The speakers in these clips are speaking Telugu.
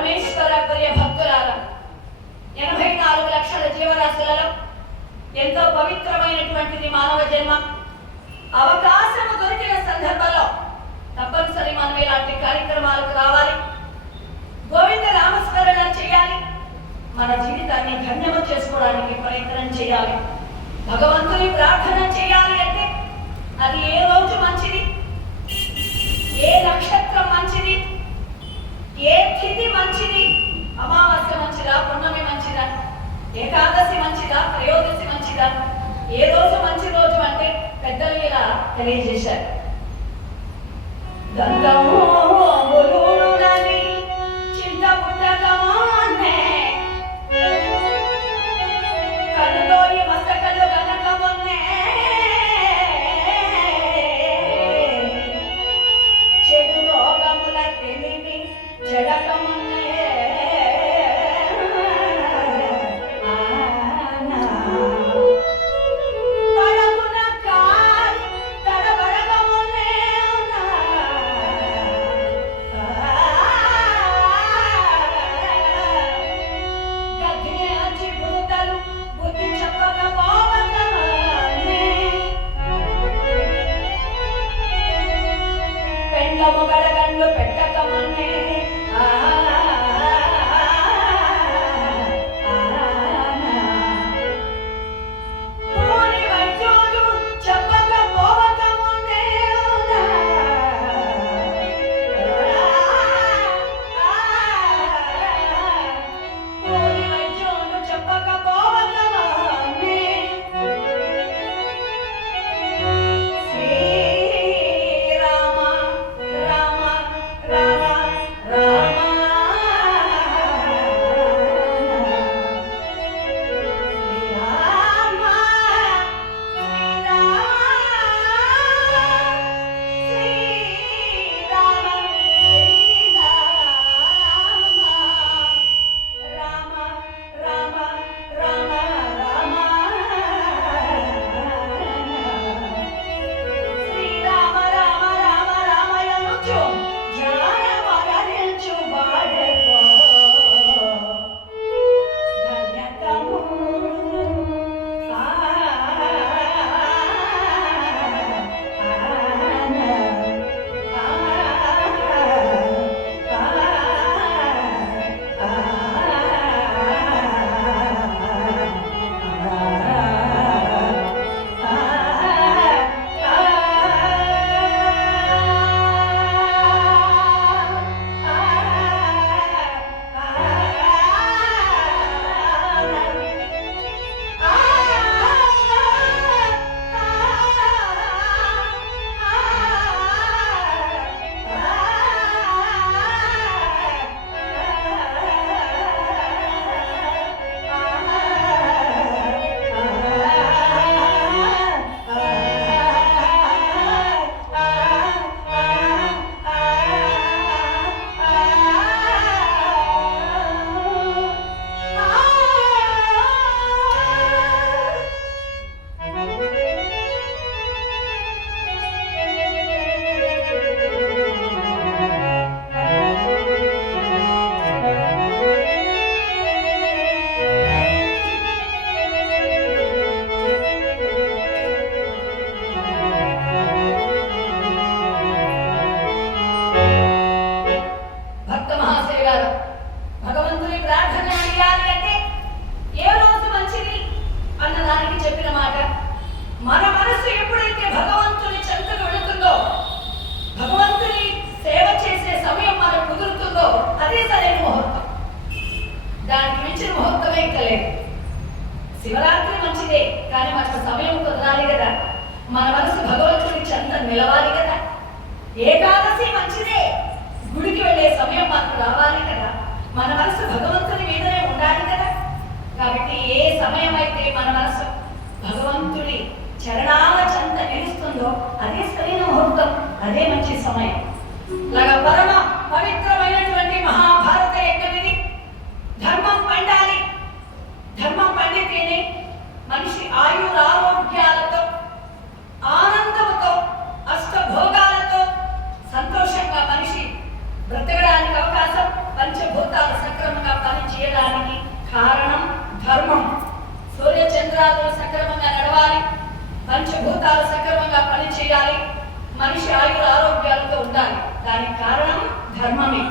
పరమేశ్వర ప్రియ భక్తులారా, 84 లక్షల జీవరాశులలో ఎంతో పవిత్రమైనటువంటిది మానవ జన్మ. అవకాశము దొరికిన సందర్భంలో తప్పనిసరి మనం ఇలాంటి కార్యక్రమాలకు రావాలి, గోవింద నామస్మరణ చేయాలి, మన జీవితాన్ని ధన్యము చేసుకోవడానికి ప్రయత్నం చేయాలి. భగవంతుని ప్రార్థన చేయాలి అంటే అది ఏ రోజు మంచిది, ఏ నక్షత్రం మంచిది, ఏ తిథి మంచిది, అమావాస్య మంచిదా, పున్నమి మంచిదా, ఏకాదశి మంచిదా, త్రయోదశి మంచిదా, ఏ రోజు మంచి రోజు అంటే పెద్దలు ఇలా తెలియజేశారు. శివరాత్రి మంచిదే, కానీ మనకు సమయం కుదరాలి కదా, మన మనసు భగవంతుడి చెంత నిలవాలి కదా. ఏకాదశి మంచిదే, గుడికి వెళ్ళే సమయం మనకు రావాలి కదా, మన మనసు భగవంతుడి మీదనే ఉండాలి కదా. కాబట్టి ఏ సమయం అయితే మన మనసు భగవంతుడి చరణాల చెంత నిలుస్తుందో అదే సరైన ముహూర్తం, అదే మంచి సమయం. లాగా పరమ పవిత్రమైనటువంటి మహాభారత యజ్ఞమిది. ధర్మం పండాలి, ధర్మం పండితేనే మనిషి ఆయురారోగ్యాలతో ఆనందంతో అష్టభోగాలతో సంతోషంగా మనిషి బ్రతకడానికి అవకాశం, పంచభూతాల కారణం ధర్మం. సూర్యచంద్రాదులు సక్రమంగా నడవాలి, పంచభూతాలు సక్రమంగా పనిచేయాలి, మనిషి ఆయుర ఆరోగ్యాలతో ఉండాలి. దానికి కారణం ధర్మమే.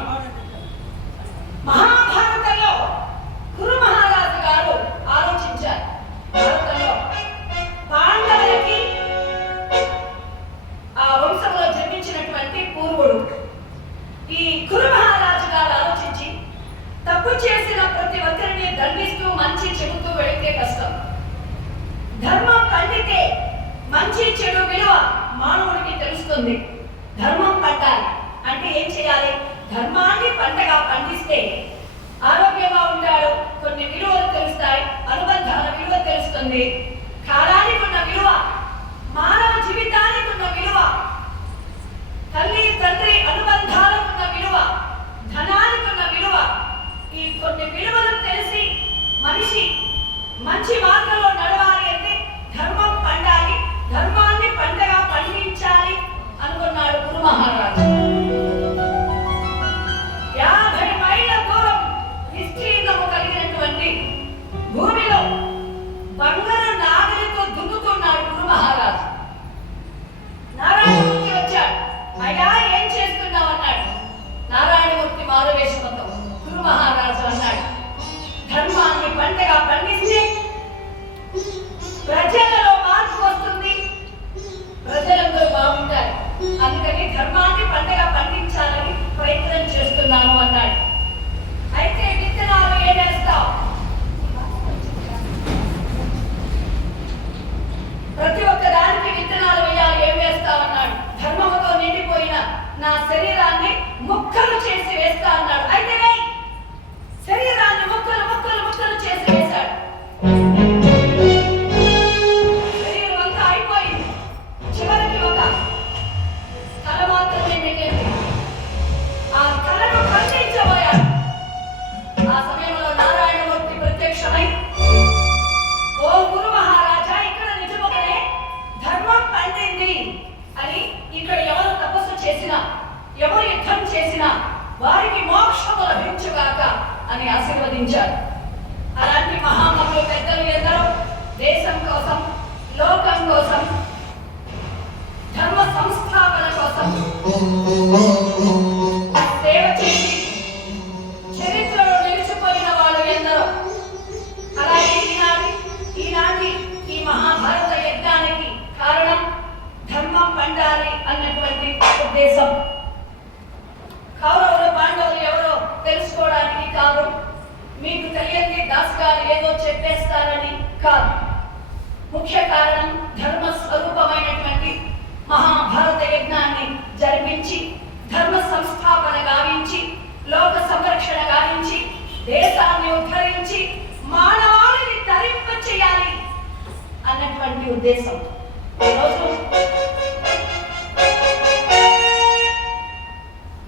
మహాభారతంలో కురు మహారాజు గారు ఆలోచించారు. భారతంలో పాండవులకి ఆ వంశంలో జన్మించినటువంటి పూర్వుడు ఈ కురు మహారాజు గారు ఆలోచించి, తప్పు చేసిన ప్రతి ఒక్కరిని దండిస్తూ మంచి చెబుతూ వెళితే కష్టం. ధర్మం పండితే మంచి చెడు విలువ మానవుడికి తెలుస్తుంది. ధర్మం పండాలి అంటే ఏం చేయాలి? ధర్మాన్ని పంటగా పండిస్తే ఆరోగ్యంగా ఉంటాడు, కొన్ని విలువలు తెలుస్తాయి, అనుబంధాల విలువ తెలుస్తుంది, కాలానికి ఉన్న విలువ, మానవ జీవితానికి ఉన్న విలువ, తల్లి తండ్రి అనుబంధాలకు ఉన్న విలువ, ధనానికి ఉన్న విలువ, ఈ కొన్ని విలువలు తెలిసి మనిషి మంచి మార్గంలో నడవాలి అంటే ధర్మం పండాలి, ధర్మాన్ని పంటగా పండించాలి అనుకున్నాడు కురు మహారాజు. 50 మైళ్ళ దూరం విస్తీర్ణము కలిగినటువంటి భూమిలో బంగారు నాగలితో దున్నుతున్నాడు కురు మహారాజు. నారాయణమూర్తి వచ్చాడు. అయ్యా ఏం చేస్తున్నావు అన్నాడు. నారాయణమూర్తి మారువేషంతో కురు మహారాజు అన్నాడు, ధర్మాన్ని పంటగా పండిస్తే ప్రజలలో మార్పు వస్తుంది, ప్రజలందరూ బాగుంటారు, అందుకని ధర్మాన్ని పంటగా పండించాలని ప్రయత్నం చేస్తున్నాను అన్నాడు. అయితే విత్తనాలు ఏమేస్తావు? ప్రతి ఒక్క దానికి విత్తనాలు వేయాలి, ఏం వేస్తావు అన్నాడు. ధర్మముతో నిండిపోయిన నా శరీరాన్ని ముక్కలు చేసి వేస్తా అన్నాడు. అయితే శరీరాన్ని ముక్కలు ముక్కలు ముక్కలు చేసి వేశాడు. శరీరం అంతా అయిపోయింది, చివరికి ఒక తల మాత్రమే మిగిలింది. ఆ తలను ఖండించబోయాడు. ఆ సమయంలో నారాయణమూర్తి ప్రత్యక్షమై, ఓ గురు మహారాజా, ఇక్కడ నిజముగానే ధర్మం పండింది అని, ఇక్కడ ఎవరు తపస్సు చేసినా, ఎవరు యుద్ధం చేసినా వారికి మోక్షము లభించుగాక అని ఆశీర్వదించారు. అలాంటి మహామహులు పెద్దలు ఎందరో దేశం కోసం, లోకం కోసం, ధర్మ సంస్థాపన కోసం సేవ చేసి చరిత్రలో నిలిచిపోయిన వాళ్ళు ఎందరో. అలాగే ఈనాటి ఈ మహాభారత యజ్ఞానికి కారణం ధర్మం పండాలి అన్నటువంటి ఉద్దేశం. కౌరవులు పాండవులు ఎవరో తెలుసుకోవడానికి కాదు, మీకు తెలియంది దాసగారు ఏదో చెప్పేస్తారని కాదు. ముఖ్య కారణం ధర్మ స్వరూపమైనటువంటి మహాభారత యజ్ఞాన్ని జరిపించి, ధర్మ సంస్థాపన గావించి, లోక సంరక్షణ గావించి, దేశాన్ని ఉద్ధరించి, మానవాళిని తరింప చేయాలి అన్నటువంటి ఉద్దేశం. ఈరోజు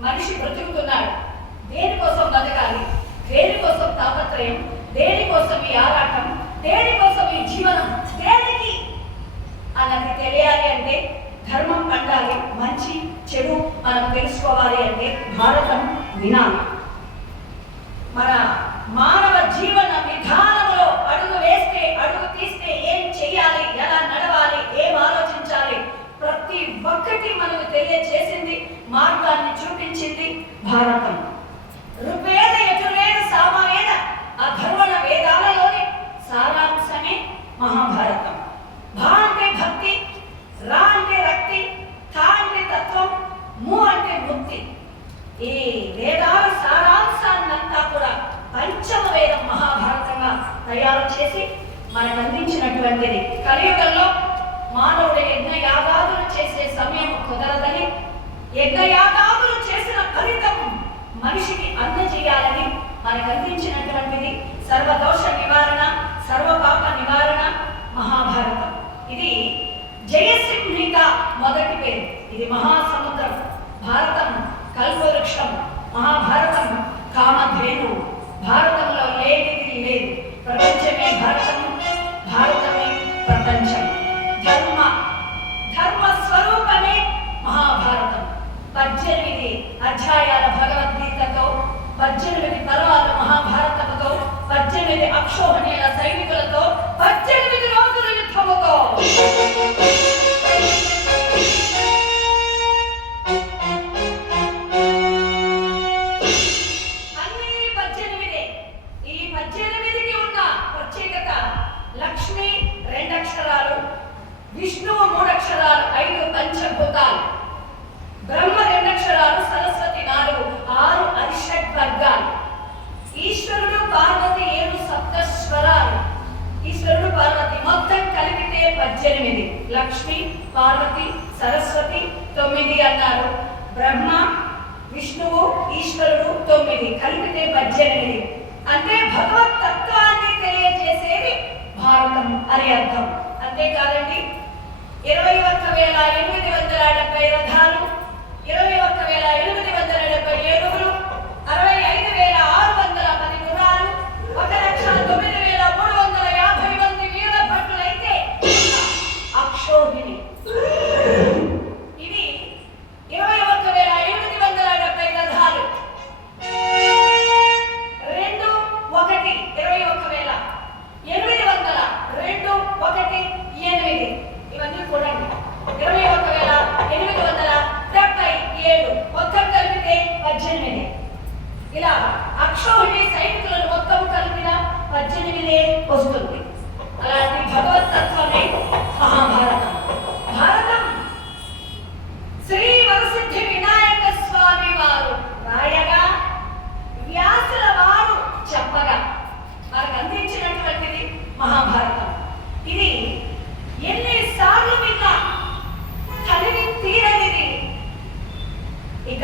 మనిషి బ్రతుకుతున్నాడు. దేనికోసం బతకాలి, దేనికోసం తాపత్రయం, దేనికోసం ఈ ఆరాటం, దేనికోసం ఈ జీవనం, దేనికి అన్నది తెలియాలి అంటే ధర్మం పండాలి, మంచి చెడు మనం తెలుసుకోవాలి అంటే భారతం వినాలి. మన మానవ జీవన విధానంలో అడుగు వేస్తే, అడుగు తీస్తే ఏం చెయ్యాలి, ఎలా నడవాలి, ఏం ఆలోచించాలి, ప్రతి ఒక్కటి మనకు తెలియచేసింది, మార్గాన్ని చూపించింది భారతం. ఋగ్వేద, యజుర్వేద, సామవేద, అథర్వణ వేదాలలోని సారాంశమే మహాభారతం. భా అంటే భక్తి, రా అంటే రక్తి, థా అంటే తత్వం, ము అంటే ముక్తి. ఈ వేదాల సారాంశాన్నంతా కూడా పంచమ వేదం మహాభారతంగా తయారు చేసి మనకు అందించినటువంటిది. కలియుగంలో మానవుడు యజ్ఞయాగాదులు చేసే సమయం కుదరదని, యజ్ఞయాగాదులు చేసిన ఫలితం మనిషికి అందజేయాలని మనకు అందించినటువంటిది సర్వదోష నివారణ, సర్వపాప నివారణ మహాభారతం. ఇది జయసింహిక మొదటి పేరు. ఇది మహాసముద్రం. భారతం కల్పవృక్షం, మహాభారతం కామధేను. భారతంలో లేనిది లేదు. ప్రపంచమే భారతము, భారతమే ప్రపంచం. ధర్మ స్వరూపమే మహాభారతం. 18 అధ్యాయాల భగవద్గీతతో, 18 పర్వాలు మహాభారతముతో, 18 విష్ణువు 3 అక్షరాలు 5 పంచభూతాలు, బ్రహ్మ 2 అక్షరాలు, సరస్వతి 4 6 అరిషడ్ వర్గాలు, ఈశ్వరుడు పార్వతి 7 సప్తస్వరాలు, ఈశ్వరుడు పార్వతి మొత్తం కలిపితే 18, లక్ష్మి పార్వతి సరస్వతి 9 అన్నారు. బ్రహ్మ విష్ణువు ఈశ్వరుడు 9 కలిపితే 18. అంటే భగవత్ తత్వాన్ని తెలియజేసేది భారతం అని అర్థం. అంతేకాదండి, 21,870 రథాలు, 21,870 ఏనుగులు, 65,610 గుర్రాలు, 1,09,350 మంది వీర భటులైతే అక్షోహిణి. ఇది 21,870 రథాలు. 2 1 21,000 800 2 1 8 ఇవన్నీ చూడండి. 21,877 మొత్తం కలిపితే 18. ఇలా అక్షోహిణి సైనికులను మొత్తం కలిపిన 18 వస్తుంది. అలాంటి భగవతత్వమే మహాభారతం. భారతం శ్రీ వరసిద్ధి వినాయక స్వామి వారు రాయగా, వ్యాసుల వారు చెప్పగా మనకు అందించినటువంటిది మహాభారతం. ఇది ఎన్నిసార్లు విన్నా కలిగి తీరనిది. ఇక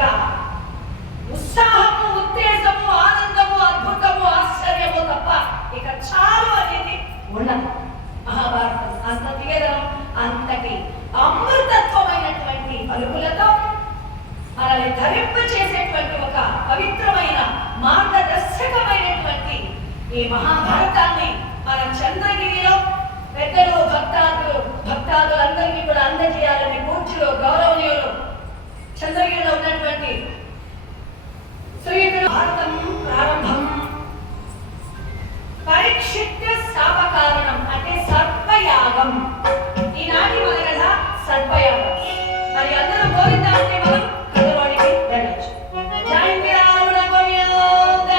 ఉత్సాహము, ఉత్తేజము, ఆనందము, అద్భుతము, ఆశ్చర్యము తప్ప ఇక చాలు అనేది ఉండదు. మహాభారతం అంత తీయదనం, అంతటి అమృతత్వమైనటువంటి పలుకులతో మనల్ని ధరింప చేసేటువంటి ఒక పవిత్రమైన మార్గదర్శకమైనటువంటి ఈ మహాభారతాన్ని మన చంద్రగిరిలో పెద్దలు, భక్తాదులందరికీ కూడా అందజేయాలని పూర్తిలో గౌరవనీయులు చంద్రగిరిలో ఉన్నటువంటి శ్రీయుతులు భారతం ప్రారంభం పరీక్షిత్య శాపకారణం అంటే సర్పయాగం. ఈనాటి మన కథ సర్పయాగం. మరి అందరూ గోవిందా అంటే మనం కథలోనికి వెళ్ళొచ్చు. జై శ్రీరాముల గోవింద,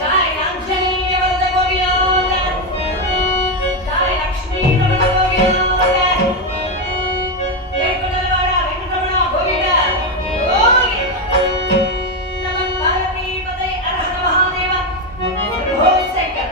జై ఆంజనేయ వరద గోవింద, జై లక్ష్మీ రమణ గోవింద, జై కులవాడ వెంకటరమణ గోవింద, గోవింద. నమః పార్వతీపతయే హర హర మహాదేవ శంభో శంకర.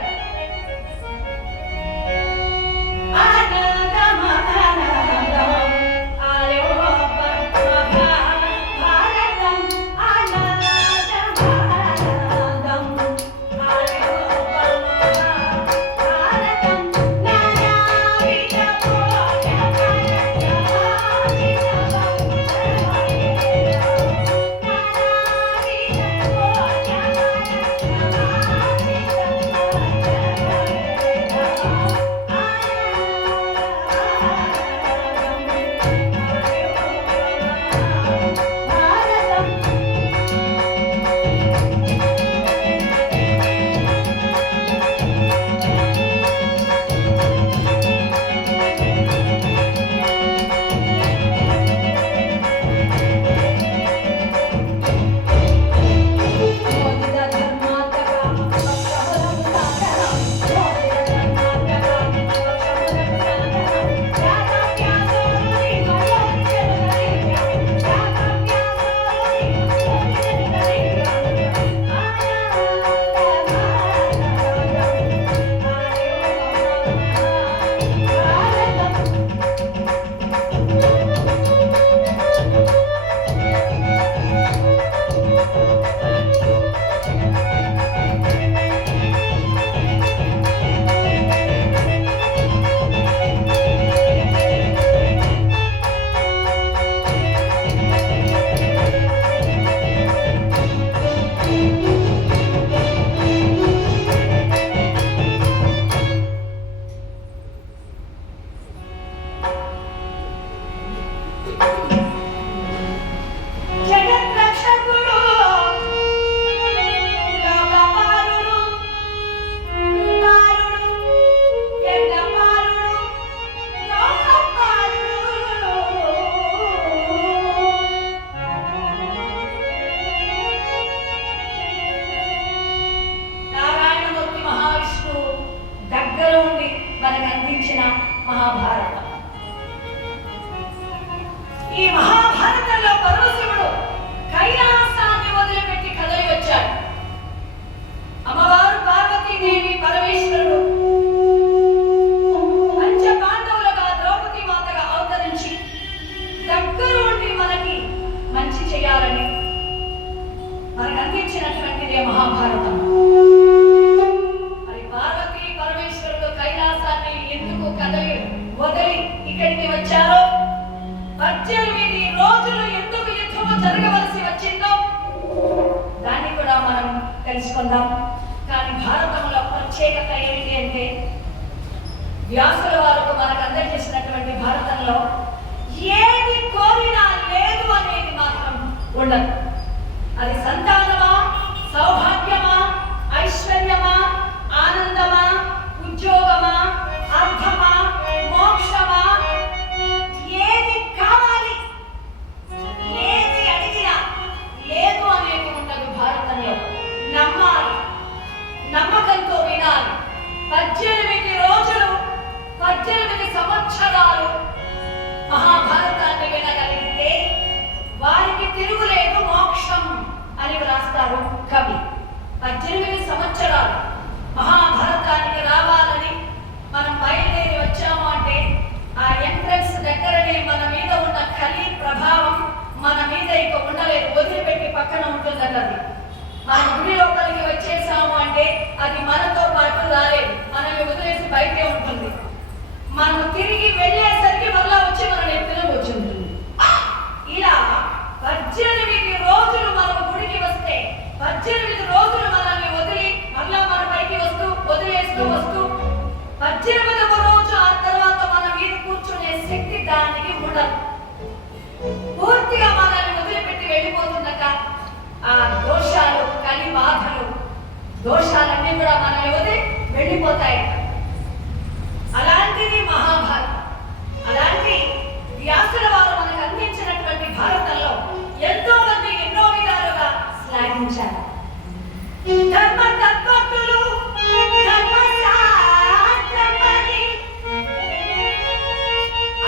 మహాభారతం. ఈ మహాభారతంలో పరమశివుడు కైలాసాన్ని వదిలిపెట్టి కదలి వచ్చాడు. అమ్మవారు పార్వతీదేవి పరమేశ్వరుడు పంచ పాండవులుగా ద్రౌపది మాతగా అవతరించి దగ్గర ఉండి మనకి మంచి చేయాలని మనకు అందించినటువంటిదే మహాభారతం. మరి పార్వతీ పరమేశ్వరుడు కైలాసాన్ని ఎందుకు కదలి వదిలి ఇక్కడికి వచ్చారో, 18 రోజులు ఎందుకు యుద్ధము జరగవలసి వచ్చిందో దాన్ని కూడా మనం తెలుసుకుందాం. కానీ భారతంలో ప్రత్యేకత ఏమిటి అంటే, వ్యాసుల వారు మనకు అందజేసినటువంటి భారతంలో ఏది కోరినా లేదు అనేది మాత్రం ఉండదు. అది సంతానమా, సౌభాగ్యమా, ఐశ్వర్యమా, ఆనందమా, ఉద్యోగమా, అర్థమా, మోక్షమా, ఏది కావాలి, ఏది అడిగినా లేదు అనేది ఉండదు భారతంలో. నమ్మాలి, నమ్మకంతో వినాలి. 18 రోజులు 18 సంవత్సరాలు మహాభారతాన్ని వినగలిగితే వారికి తిరుగులేదు మోక్షం అని రాస్తారు కవి. 18 సంవత్సరాలు మహాభారతానికి రావాలని మనం బయలుదేరి వచ్చాము అంటే ఆ ఎంట్రన్స్ దగ్గరనే మన మీద ఉన్న కలి ప్రభావం మన మీద ఇక ఉండలేదు, వదిలిపెట్టి పక్కన ఉంటుందన్నది. మన గుడి లోపలికి వచ్చేసాము అంటే అది మనతో పాటు రాలేదు, మనల్ని వదిలేసి బయటే ఉంటుంది. మనం తిరిగి వెళ్ళేసరికి మళ్ళా వచ్చి మన నెత్తిన కూర్చుంటుంది. ఇలా 18 రోజులు మనం గుడికి వస్తే 18 రోజులు మనల్ని వదిలి మళ్ళా మన పైకి వస్తూ వదిలేస్తూ వస్తూ 18వ రోజు ఆ తర్వాత మన మీద కూర్చునే శక్తి దానికి ఉండదు. పూర్తిగా మనల్ని వదిలిపెట్టి వెళ్ళిపోతుందట. ఆ దోషాలు, కలి బాధలు, దోషాలన్నీ కూడా మనల్ని వదిలి వెళ్ళిపోతాయి. అలాంటిది మహాభారతం. అలాంటి వ్యాసుల వారు మనకు అందించినటువంటి భారతంలో ఎంతో మంది ఎన్నో విధాలుగా శ్లాఘించారు. ధర్మ తత్వజ్ఞులు, ధర్మశాస్త్రపతి,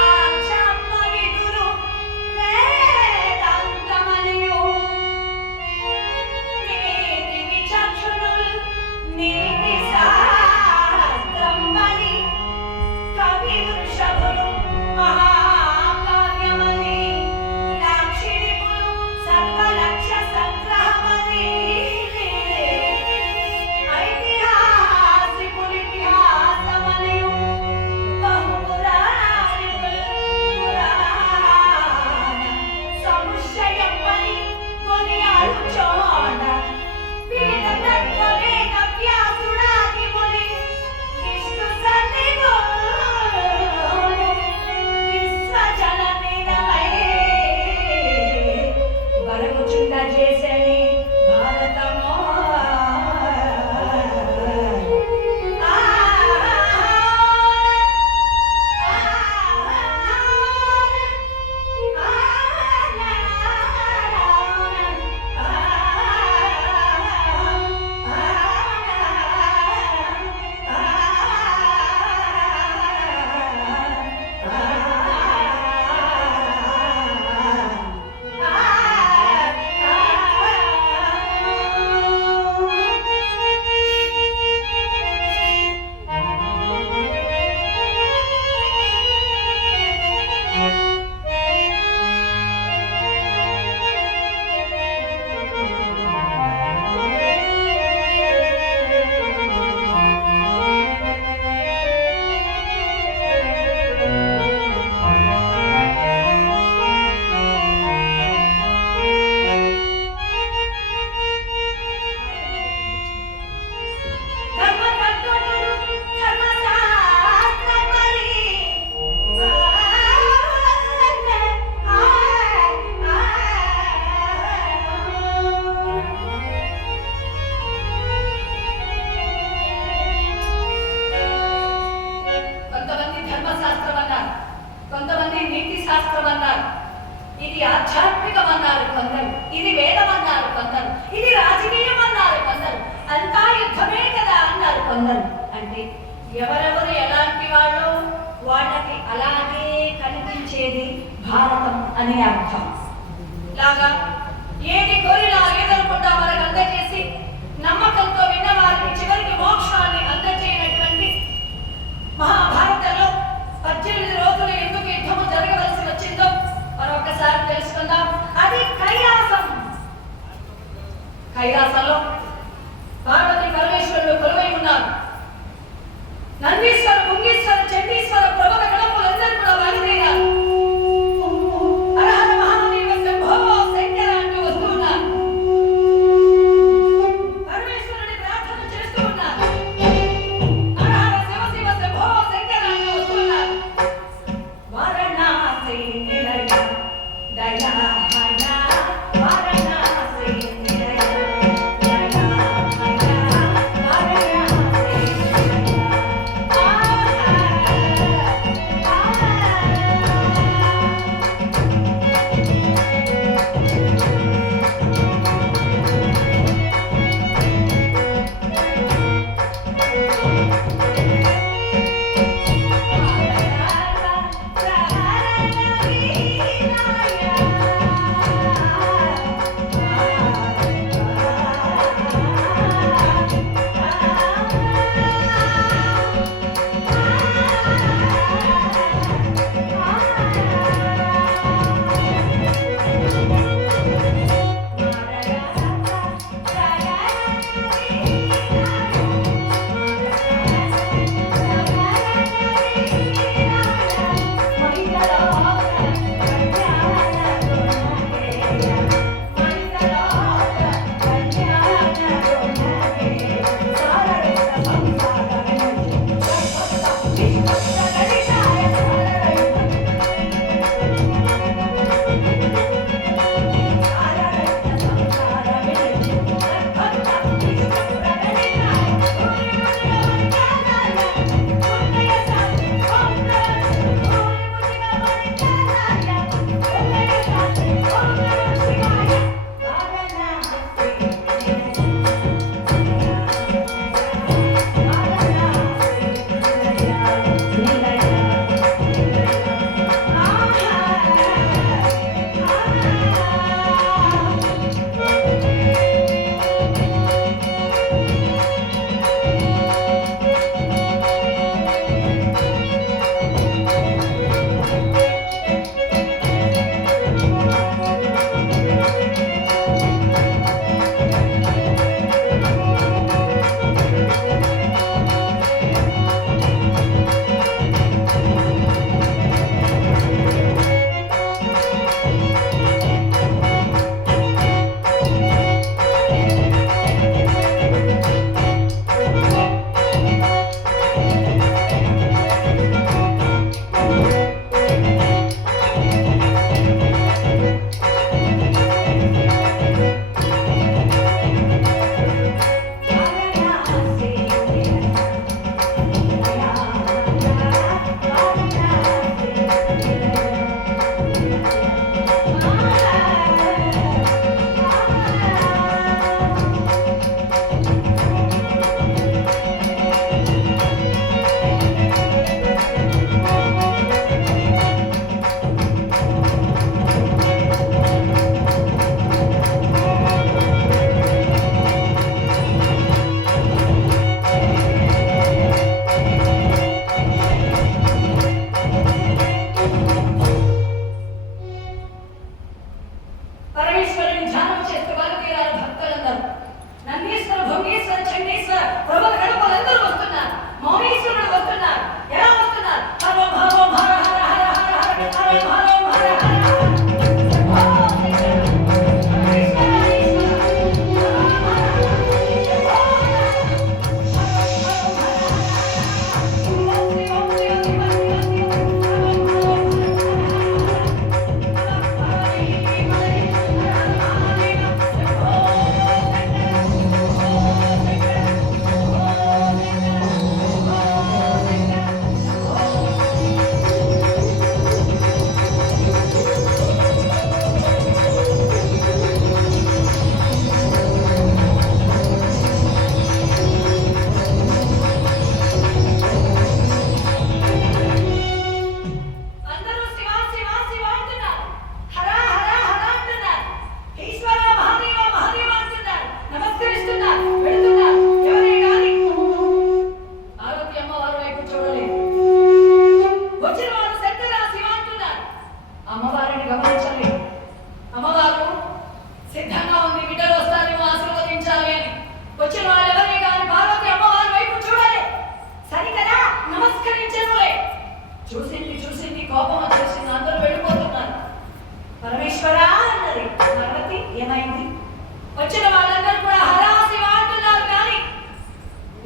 ఆచార్యులు, వేదాంతమనియు, నీతి విచక్షణులు, నీతి శాస్త్రంబని, కవి వృషభులు, మహాకావ్యమని, లాక్షణికులు, సర్వలక్ష సంగ్రహమని, ఐతిహాసికులు ఇతిహాసమనియు, బహుపురాణికులు పురాణ సముచ్చయమని కొనియాడుచోడ, వివిధ తత్వవేద వ్యాసుడాది ముని, విష్ణు సన్నిధులు, విశ్వజననిలమై వరకుచుండ చేసని భారతమో. ఇది ఆధ్యాత్మికం అన్నారు కొందరు, ఇది వేదం అన్నారు కొందరు, ఇది రాజకీయం అన్నారు కొందరు, అంతా యుద్ధమే కదా అన్నారు కొందరు. అంటే ఎవరెవరు ఎలాంటి వాళ్ళు వాళ్ళ అలాగే కనిపించేది భారతం అని అర్థం. లాగా ఏది కోరినా ఏదనుకుంటా మనకు అందజేసి నమ్మకంతో విన్న వారికి చివరికి మోక్షాన్ని అందజేయనటువంటి మహాభారతంలో 18 రోజులు ఎందుకు యుద్ధము జరగవలసి వచ్చిందో మరొకసారి తెలుసుకుందాం. అది కైలాసం. కైలాసంలో పార్వతి పరమేశ్వరుడు కొలువై ఉన్నారు. నందీశ్వర, ముంగీశ్వర, చండీశ్వర ప్రముఖ గణములందరూ కూడా బయలుదేరారు. హరహర మహాదేవ శంభో శంకర అంటూ వస్తూ ఉన్నారు. పరమేశ్వరుడు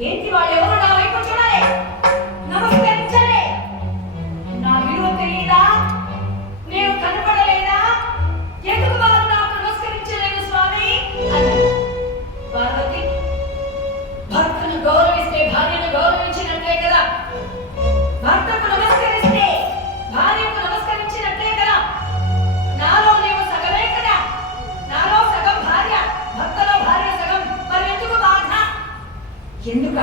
ఏంటి వాళ్ళెవరు నా వైపు చూడలే, నమస్కరించలే? నా విలువ తెలియదా? నేను కనపడలేదా? ఎందుకు వారు నాకు నమస్కరించలేదు స్వామి అని పార్వతి, భర్తను గౌరవిస్తే భార్యను గౌరవించినట్లే కదా, భర్తకు నమస్కరిస్తే భార్యకు నమస్కరించినట్లే కదా. నాలో నీవు సగమే కదా, నాలో సగం భార్య, భర్తలో భార్య సగం. మరి ఎందుకు బాధ? ఎందుక?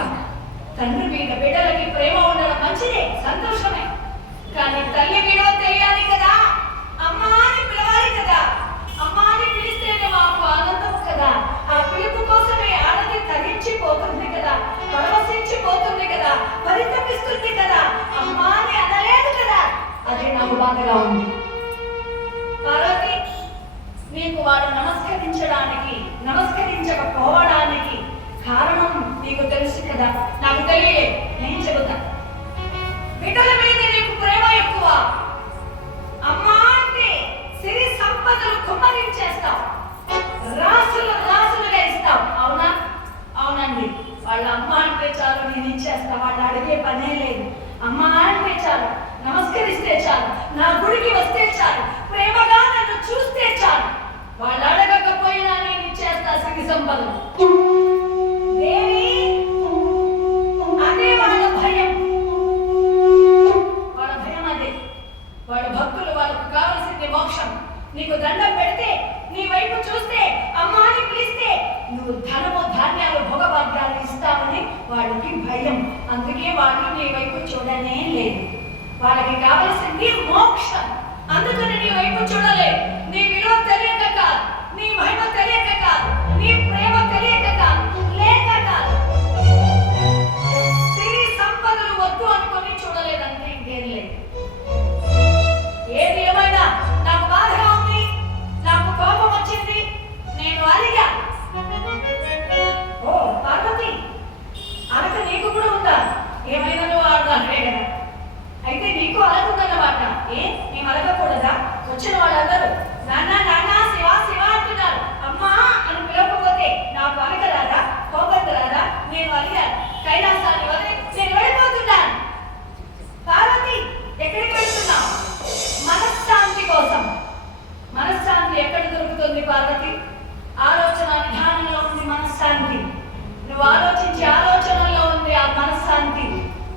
తండ్రి మీద బిడ్డలకి ప్రేమ ఉండడం మంచిదే, సంతోషమే. కానీ తల్లి విలువ తెలియాలి కదా, అమ్మా అని పిలవాలి కదా. అమ్మా అని పిలిస్తేనే మాకు ఆనందం కదా. ఆ పిలుపు కోసమే ఆడది తరించిపోతుంది కదా, పరవశించిపోతుంది కదా, పరితపిస్తుంది కదా. అమ్మా అని అనలేదు కదా, అదే నాకు బాధగా ఉంది. పార్వతి, నీకు వాడు నమస్కరించకపోవడానికి కారణం నీకు తెలుసు కదా, నాకు తెలియలే. నేను చెబుతా. బిడ్డల మీద నీకు ప్రేమ ఎక్కువ. అమ్మా అంటే సిరి సంపదలు కుమ్మరించేస్తావు, రాసులుగా ఇస్తావు. అవునా? అవునండి. వాళ్ళ అమ్మ అంటే చాలు, నేను ఇచ్చేస్తా. వాళ్ళు అడిగే పనే లేదు. అమ్మ అంటే చాలు, నమస్కరిస్తే చాలు, నా గుడికి వస్తే చాలు, ప్రేమగా నన్ను చూస్తే చాలు. వాళ్ళు అడగకపోయినా నేను ఇచ్చేస్తా సిరి సంపదలు. అదే వాళ్ళ భయం. వాళ్ళ భయం అదే. వాళ్ళ భక్తులు, వాళ్ళకు కావలసింది మోక్షం. నీకు దండం పెడితే, నీ వైపు చూస్తే, అమ్మా అని పిలిస్తే నువ్వు ధనము ధాన్యాలు భోగభాగ్యాలు ఇస్తావని వాళ్ళకి భయం. అందుకే వాళ్ళు నీ వైపు చూడనే లేదు. వాళ్ళకి కావలసింది మోక్షం. అందుకని నీ వైపు చూడలే. నీ విలువ తెలియక కాదు, నీ మహిమ తెలియక కాదు, నీ ప్రేమ తెలియక కాదు, లేక కాదు. సిరి సంపదలు వద్దు అనుకొని చూడలేదంటే ఇంకేం లేదు. ఏది ఏమైనా నాకు బాధగా ఉంది, నాకు కోపం వచ్చింది. నేను అలిగా. ఓ పార్వతి, అలక నీకు కూడా ఉందా? ఏమైనా నువ్వు ఆడదానివే కదా, అయితే నీకు అలకుందన్నమాట. మేము అలగకూడదా? వచ్చిన వాళ్ళందరూ నాన్న నాన్న శివ శివ అంటున్నారు. అమ్మా అని పిలవకపోతే నాకు అలక రాదా, కోపం రాదా? నేను అలిగాను. కైలాసాన్ని వదిలి నేను వెళ్ళిపోతున్నాను. పార్వతి, ఎక్కడికి వెళ్తున్నావు? మనశ్శాంతి కోసం. మనశ్శాంతి ఎక్కడ దొరుకుతుంది పార్వతి? ఆలోచన విధానంలో ఉంది మనశ్శాంతి. నువ్వు ఆలోచించే ఆలోచనలో ఉంది ఆ మనశ్శాంతి,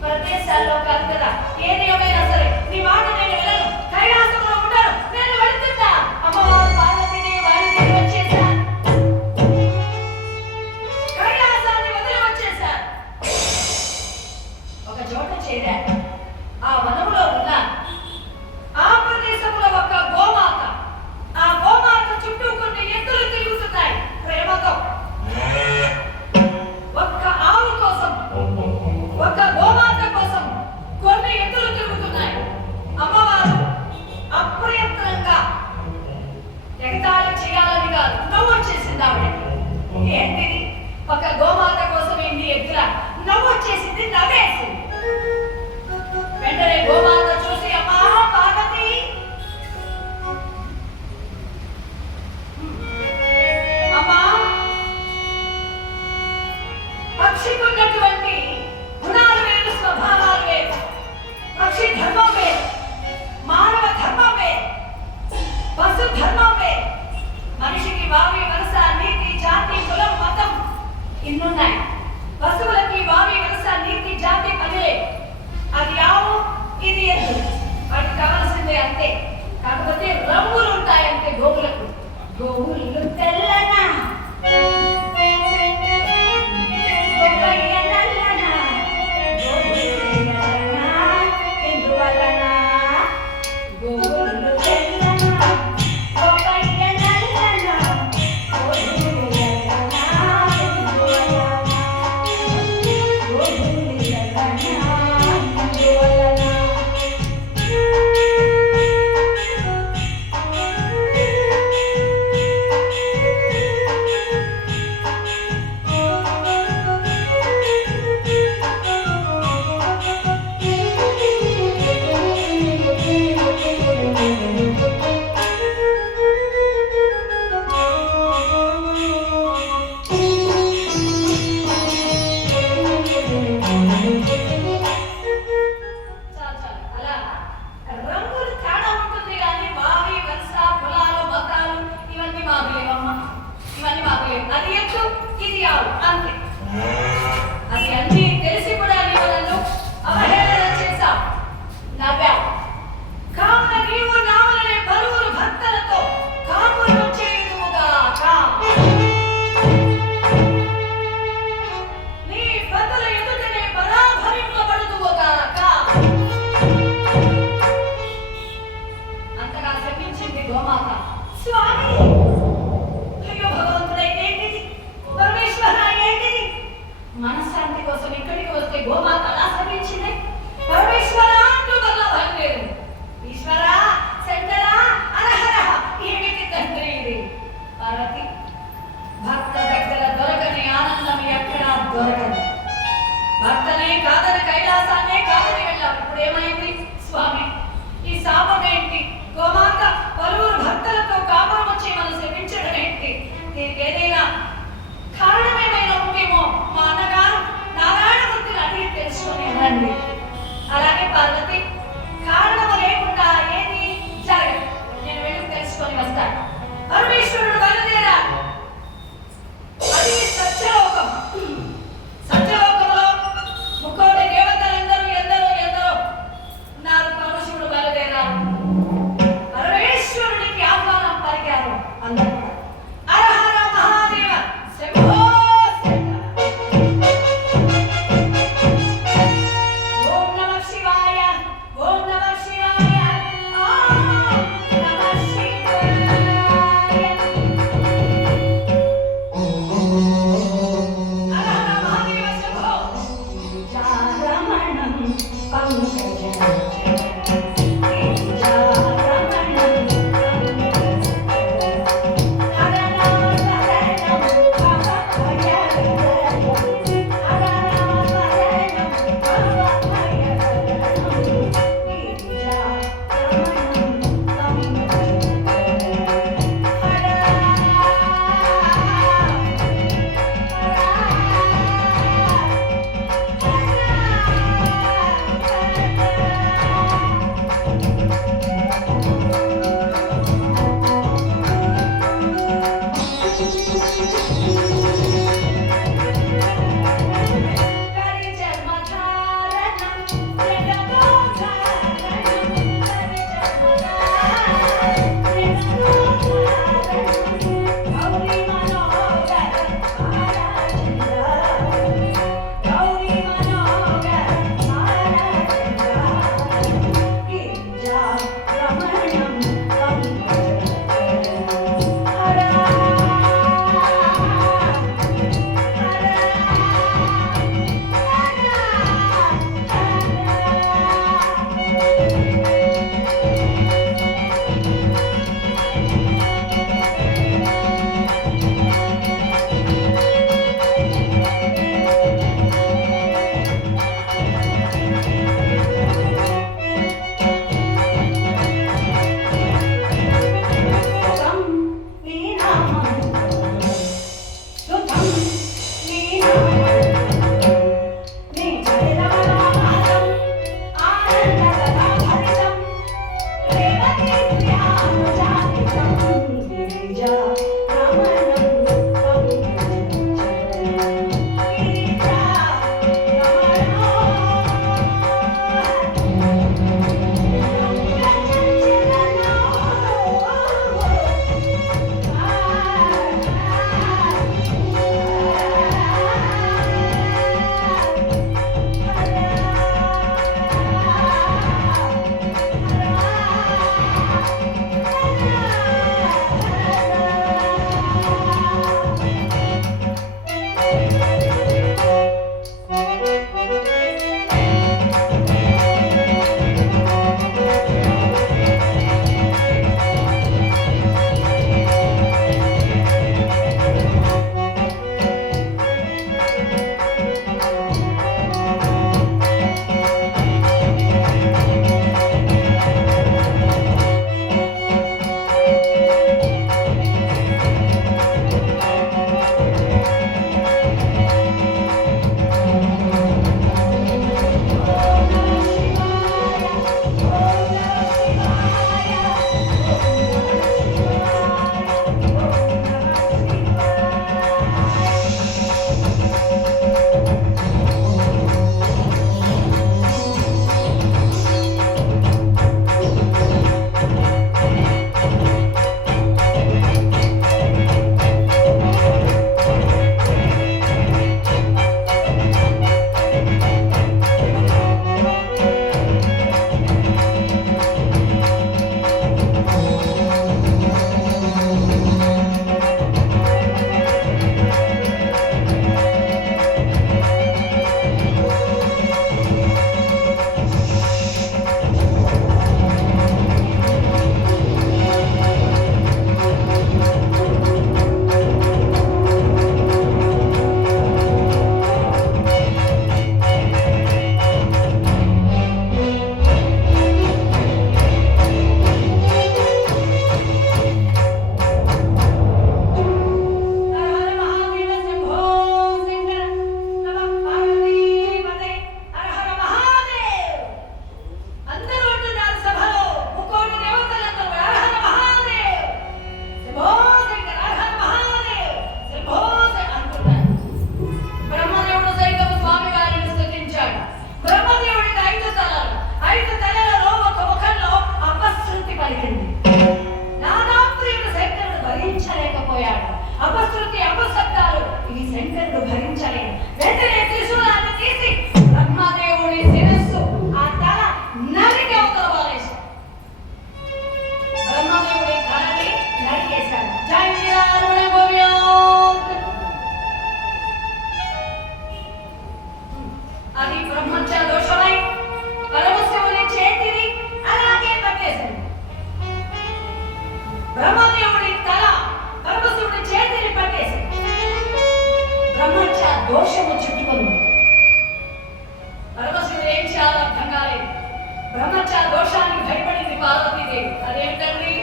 ప్రదేశాల్లో కాదు కదా. ఏది ఏమైనా సరే నీ మాట నేను వినను, కైలాసంలో ఉండను, నేను వెళ్తున్నా. అమ్మవారు పార్వతిని వారికి వచ్చేశారు, కైలాసాన్ని వదిలి వచ్చేశారు. ఒక చోట చేరారు. ఆ వనంలో ఉన్న ఆ ప్రదేశంలో ఒక గోమాత. ఆ గోమాత చుట్టూ కొన్ని ఎద్దులు తిరుగుతున్నాయి ప్రేమతో. ఒక్క ఆవు కోసం, ఒక్క గోమాత కోసం కొన్ని ఎద్దులు తిరుగుతున్నాయి. అమ్మవారు అప్రయత్నంగా, ఎగతాళి చేయాలని కాదు, నవ్వు వచ్చేసింది ఆవిడకి. ఏంటిది? ఒక గోమాత కోసం ఎన్ని ఎద్దుల? నవ్వు వచ్చేసింది, నవ్వేసింది. వెంటనే గోమాత చూసి, అమ్మా పార్వతి, అమ్మా, పక్షికున్నటువంటి గుణాలు వేరు, స్వభావాలు వేరు. పక్షి ధర్మం వేరు, మానవ ధర్మం వేరు, పశు ధర్మం వేరు. మనిషికి వావి వరుస, నీతి, జాతి, కులం, మతం ఇన్నున్నాయి. పశువులకి వావి వరుస, నీతి, జాతి పనిలే. అది ఆవు, ఇది ఎద్దు. వాటికి కావాల్సిందే అంతే. కాకపోతే రంగులు ఉంటాయంటే గోవులకు. గోవులు తెల్లనా, శాంతి కోసం ఇక్కడికి వస్తే గోమాత అలా శ్రమించింది. పరమేశ్వర అంటూ వల్ల బయలుదేరు. ఈశ్వర శంకర అరహర ఏమిటి తండ్రి ఇది? పార్వతి, భక్త దగ్గర దొరకని ఆనందం ఎక్కడా దొరకదు. భక్తనే కాదని కైలాసాన్నే కాదని వెళ్ళారు. ఇప్పుడు ఏమైంది స్వామి? ఈ శాపం ఏంటి? గోమాత పలువురు భక్తులతో కాపం వచ్చి మనం శపించడం ఏంటి? దీనికి ఏదైనా కారణమేమైనా ఉందేమో మా అన్నగారు నారాయణమూర్తిని అడిగి తెలుసుకొని అనండి. అలాగే పార్వతి, కారణము లేకుండా ఏది జరగదు. నేను వెళ్ళి తెలుసుకొని వస్తాను. పరమేశ్వరుడు బయలుదేరాడు. అది సత్యలోకం. సత్యలోకంలో ముక్కోటి దేవతలందరూ ఎందరో ఉన్నారు. పరమశివుడు బయలుదేరారు. పరమేశ్వరుడికి ఆహ్వానం పలికారు అందరూ. హర హర మహాదేవ శంభో అది బ్రహ్మత్య దోషమై పరమశివుని చేతిని అలాగే పట్టేసింది. బ్రహ్మదేవుడి తల పరమశివుడి చేతిని పట్టేసింది. బ్రహ్మత్య దోషము చుట్టుకుంది. పరమశివుడు ఏం చేయాలో అర్థం కాలేదు. బ్రహ్మత్య దోషానికి భయపడింది పార్వతీదేవి. అదేమిటండి,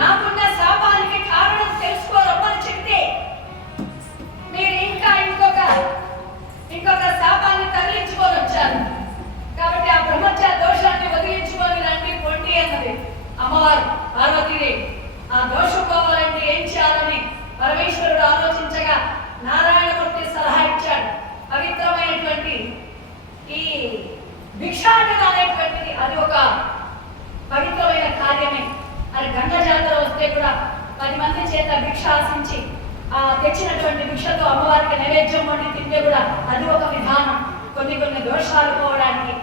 నాకున్న శాపానికి కారణం తెలుసుకోరమ్మని చెప్తే మీరు ఇంకొక శాపాన్ని తగిలించుకొని వచ్చారు. కాబట్టి ఆ బ్రహ్మత్య దోషాన్ని వదిలించుకొని రండి పొండి అన్నది అమ్మవారు పార్వతీదేవి. ఆ దోషం పోవాలంటే ఏం చేయాలని పరమేశ్వరుడు ఆలోచించగా నారాయణమూర్తి సలహా ఇచ్చాడు. పవిత్రమైనటువంటి ఈ భిక్షాటన అనేటువంటిది అది ఒక పవిత్రమైన కార్యమే. అది గంగ జాతర వస్తే కూడా 10 మంది చేత భిక్ష ఆశించి ఆ తెచ్చినటువంటి భిక్షతో అమ్మవారికి నైవేద్యం వండి తింటే కూడా అది ఒక విధానం. కొన్ని దోషాలు పోవడానికి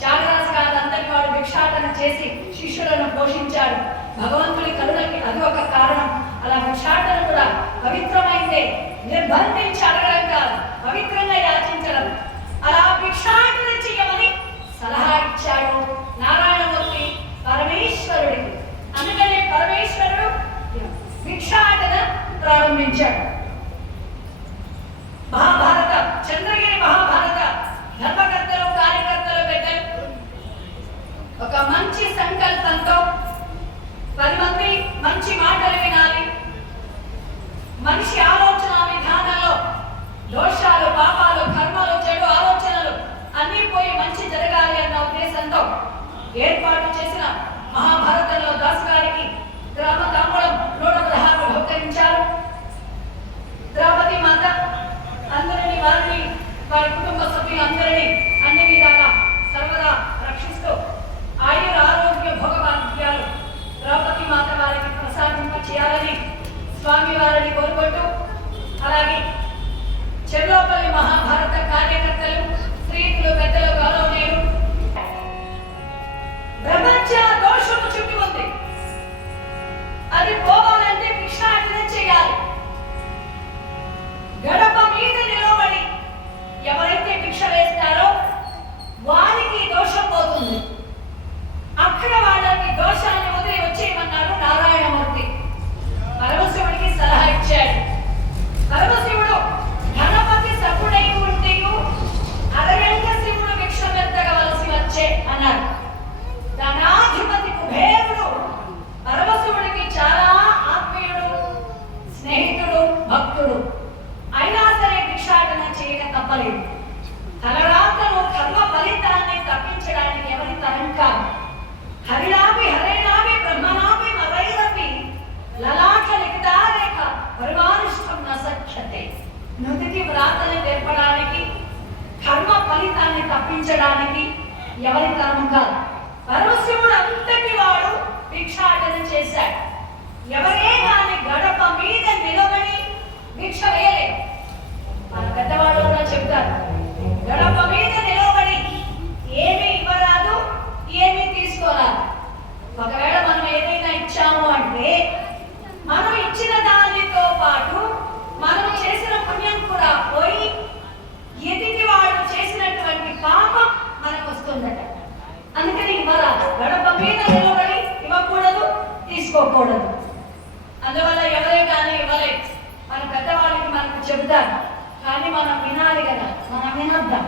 త్యాగరాజు గారు అందరి వాడు భిక్షాటన చేసి శిష్యులను పోషించాడు. భగవంతుడి కరుణకి అది ఒక కారణం. అలా భిక్షాటన కూడా పవిత్రమైందే, నిర్బంధించి అడగడం కాదు, పవిత్రంగా యాచించడం. అలా భిక్షాటన చేయమని సలహా ఇచ్చాడు నారాయణమూర్తి పరమేశ్వరుడికి. అందుకనే పరమేశ్వరుడు భిక్షాటన ప్రారంభించాడు. మహాభారత చంద్రగిరి మహాభారత ధర్మకర్తలు కార్యకర్తలు పెద్దలు ఒక మంచి సంకల్పంతో 10 మంది మంచి మాటలు వినాలి, మనిషి ఆలోచన విధానంలో దోషాలు పాపాలు కర్మలు చెడు ఆలోచనలు అన్నీ పోయి మంచి జరగాలి అన్న ఉద్దేశంతో ఏర్పాటు చేసిన మహాభారతంలో దాస్ గారికి గ్రామ తాంబూలం 116 బహుకరించారు. ద్రౌపది మాత అందరినీ వారి కుటుంబ సభ్యులందరినీ అన్ని విధాలా సర్వదా రక్షిస్తూ ఆయుర ఆరోగ్య భోగభాగ్యాలు ద్రౌపది మాత వారికి ప్రసాదింప చేయాలని స్వామి వారిని కోరుకుంటూ, అలాగే చెర్లోపల్లి మహాభారత కార్యకర్తలు స్త్రీలు పెద్దలు గౌరవనీయులు బ్రహ్మత్య దోషము చుట్టి ఉంది. అది పోవాలంటే భిక్షాటన చేయాలి. గడప మీద నిలబడి ఎవరైతే భిక్ష వేస్తారో వారికి దోషం పోతుంది. అక్కడ వాళ్ళకి దోషాన్ని వదిలి వచ్చేయమన్నాడు నారాయణమూర్తి. పరమశివుడికి సలహా ఇచ్చాడు. పరమశివుడు గణపతి సభుడై ఉంటేయు అరగంట శివుడు భిక్ష మెత్తగవలసి వచ్చే అన్నాడు. ధనాధిపతి కుబేరుడు పరమశివుడికి చాలా ఆత్మీయుడు, స్నేహితుడు, భక్తుడు. అయినా సరే భిక్షాటన చేయక తప్పలేదు. తలరాత్రను కర్మ ఫలితాన్ని తప్పించడానికి ఎవరి తరం కాదు. హరినాభి హరేనాభి బ్రహ్మనాభి మరైరపి లలాట లిఖితారేఖ పరిమానుష్టం నసఖ్యతే. నుదిటి వ్రాతని తెరపడానికి కర్మ ఫలితాన్ని తప్పించడానికి ఎవరి తరం కాదు. పరమశివుడు అంతటి వాడు భిక్షాటన చేశాడు. ఎవరే కానీ గడప మీద నిలబడి భిక్ష వేయలేదు. మన పెద్దవాళ్ళు కూడా చెప్తారు, గడప మీద నిలబడి ఏమి ఇవ్వరాదు, ఏమి తీసుకోరాదు. ఒకవేళ మనం ఏదైనా ఇచ్చాము అంటే మనం ఇచ్చిన దానితో పాటు మనం చేసిన పుణ్యం కూడా పోయి ఎదిగి వాడు చేసినటువంటి పాపం మనకు వస్తుందట. అందుకని ఇవ్వరాదు. గడప మీద నిలబడి ఇవ్వకూడదు, తీసుకోకూడదు. అందువల్ల ఎవరే కానీ ఇవ్వలేదు. మన పెద్దవాళ్ళకి మనకు చెబుతారు, కానీ మనం వినాలి కదా, మనం వినొద్దాం,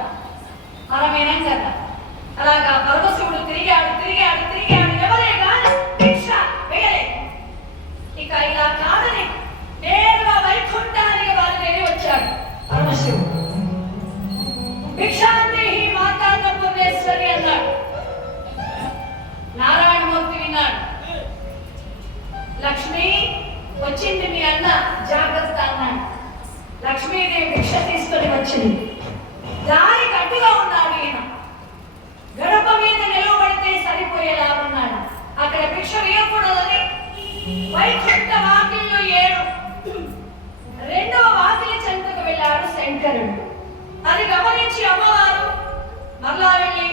మనం వినం కదా. అలాగా పరమశివుడు తిరిగాడు ఎవరే కానీ భిక్ష వేయలేదు. ఇక ఇలా కాదని నేరుగా వైకుంఠానికి బయలుదేరి వచ్చాడు పరమశివుడు. భిక్షాందేహి మాతాన్నపూర్ణేశ్వరి అన్నాడు. నారాయణమూర్తి విన్నాడు. లక్ష్మి వచ్చింది మీ అన్న, జాగ్రత్త అన్నాడు. లక్ష్మీదేవి భిక్ష తీసుకొని వచ్చింది. దానికి అడ్డుగా ఉన్నాడు ఈయన. గడప మీద నిలవబడితే సరిపోయేలా ఉన్నాడు. అక్కడ భిక్ష వేయకూడదని వైకుంఠ వాకిళ్ళు 7 రెండవ వాకిలి చెంతకు వెళ్ళాడు శంకరుడు. అది గమనించి అమ్మవారు మరలా వెళ్ళి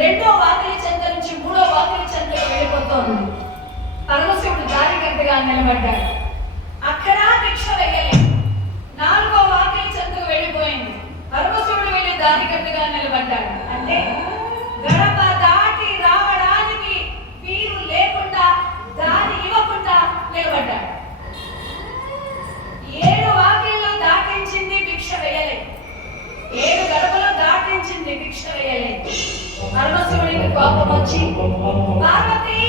రెండో వాకిలి చెంత నుంచి 3వ వాకిలి చెంతకు వెళ్ళిపోతోంది. పరమశివుడు దారిగడ్డగా నిలబడ్డాడు. అక్కడ భిక్ష వేయలేదు. 4వ వాకిలి చెంతకు వెళ్ళిపోయింది. పరమశివుడు వచ్చింది, భిక్ష వేయలేదు. పరమశివుడికి కోపం వచ్చి, పార్వతి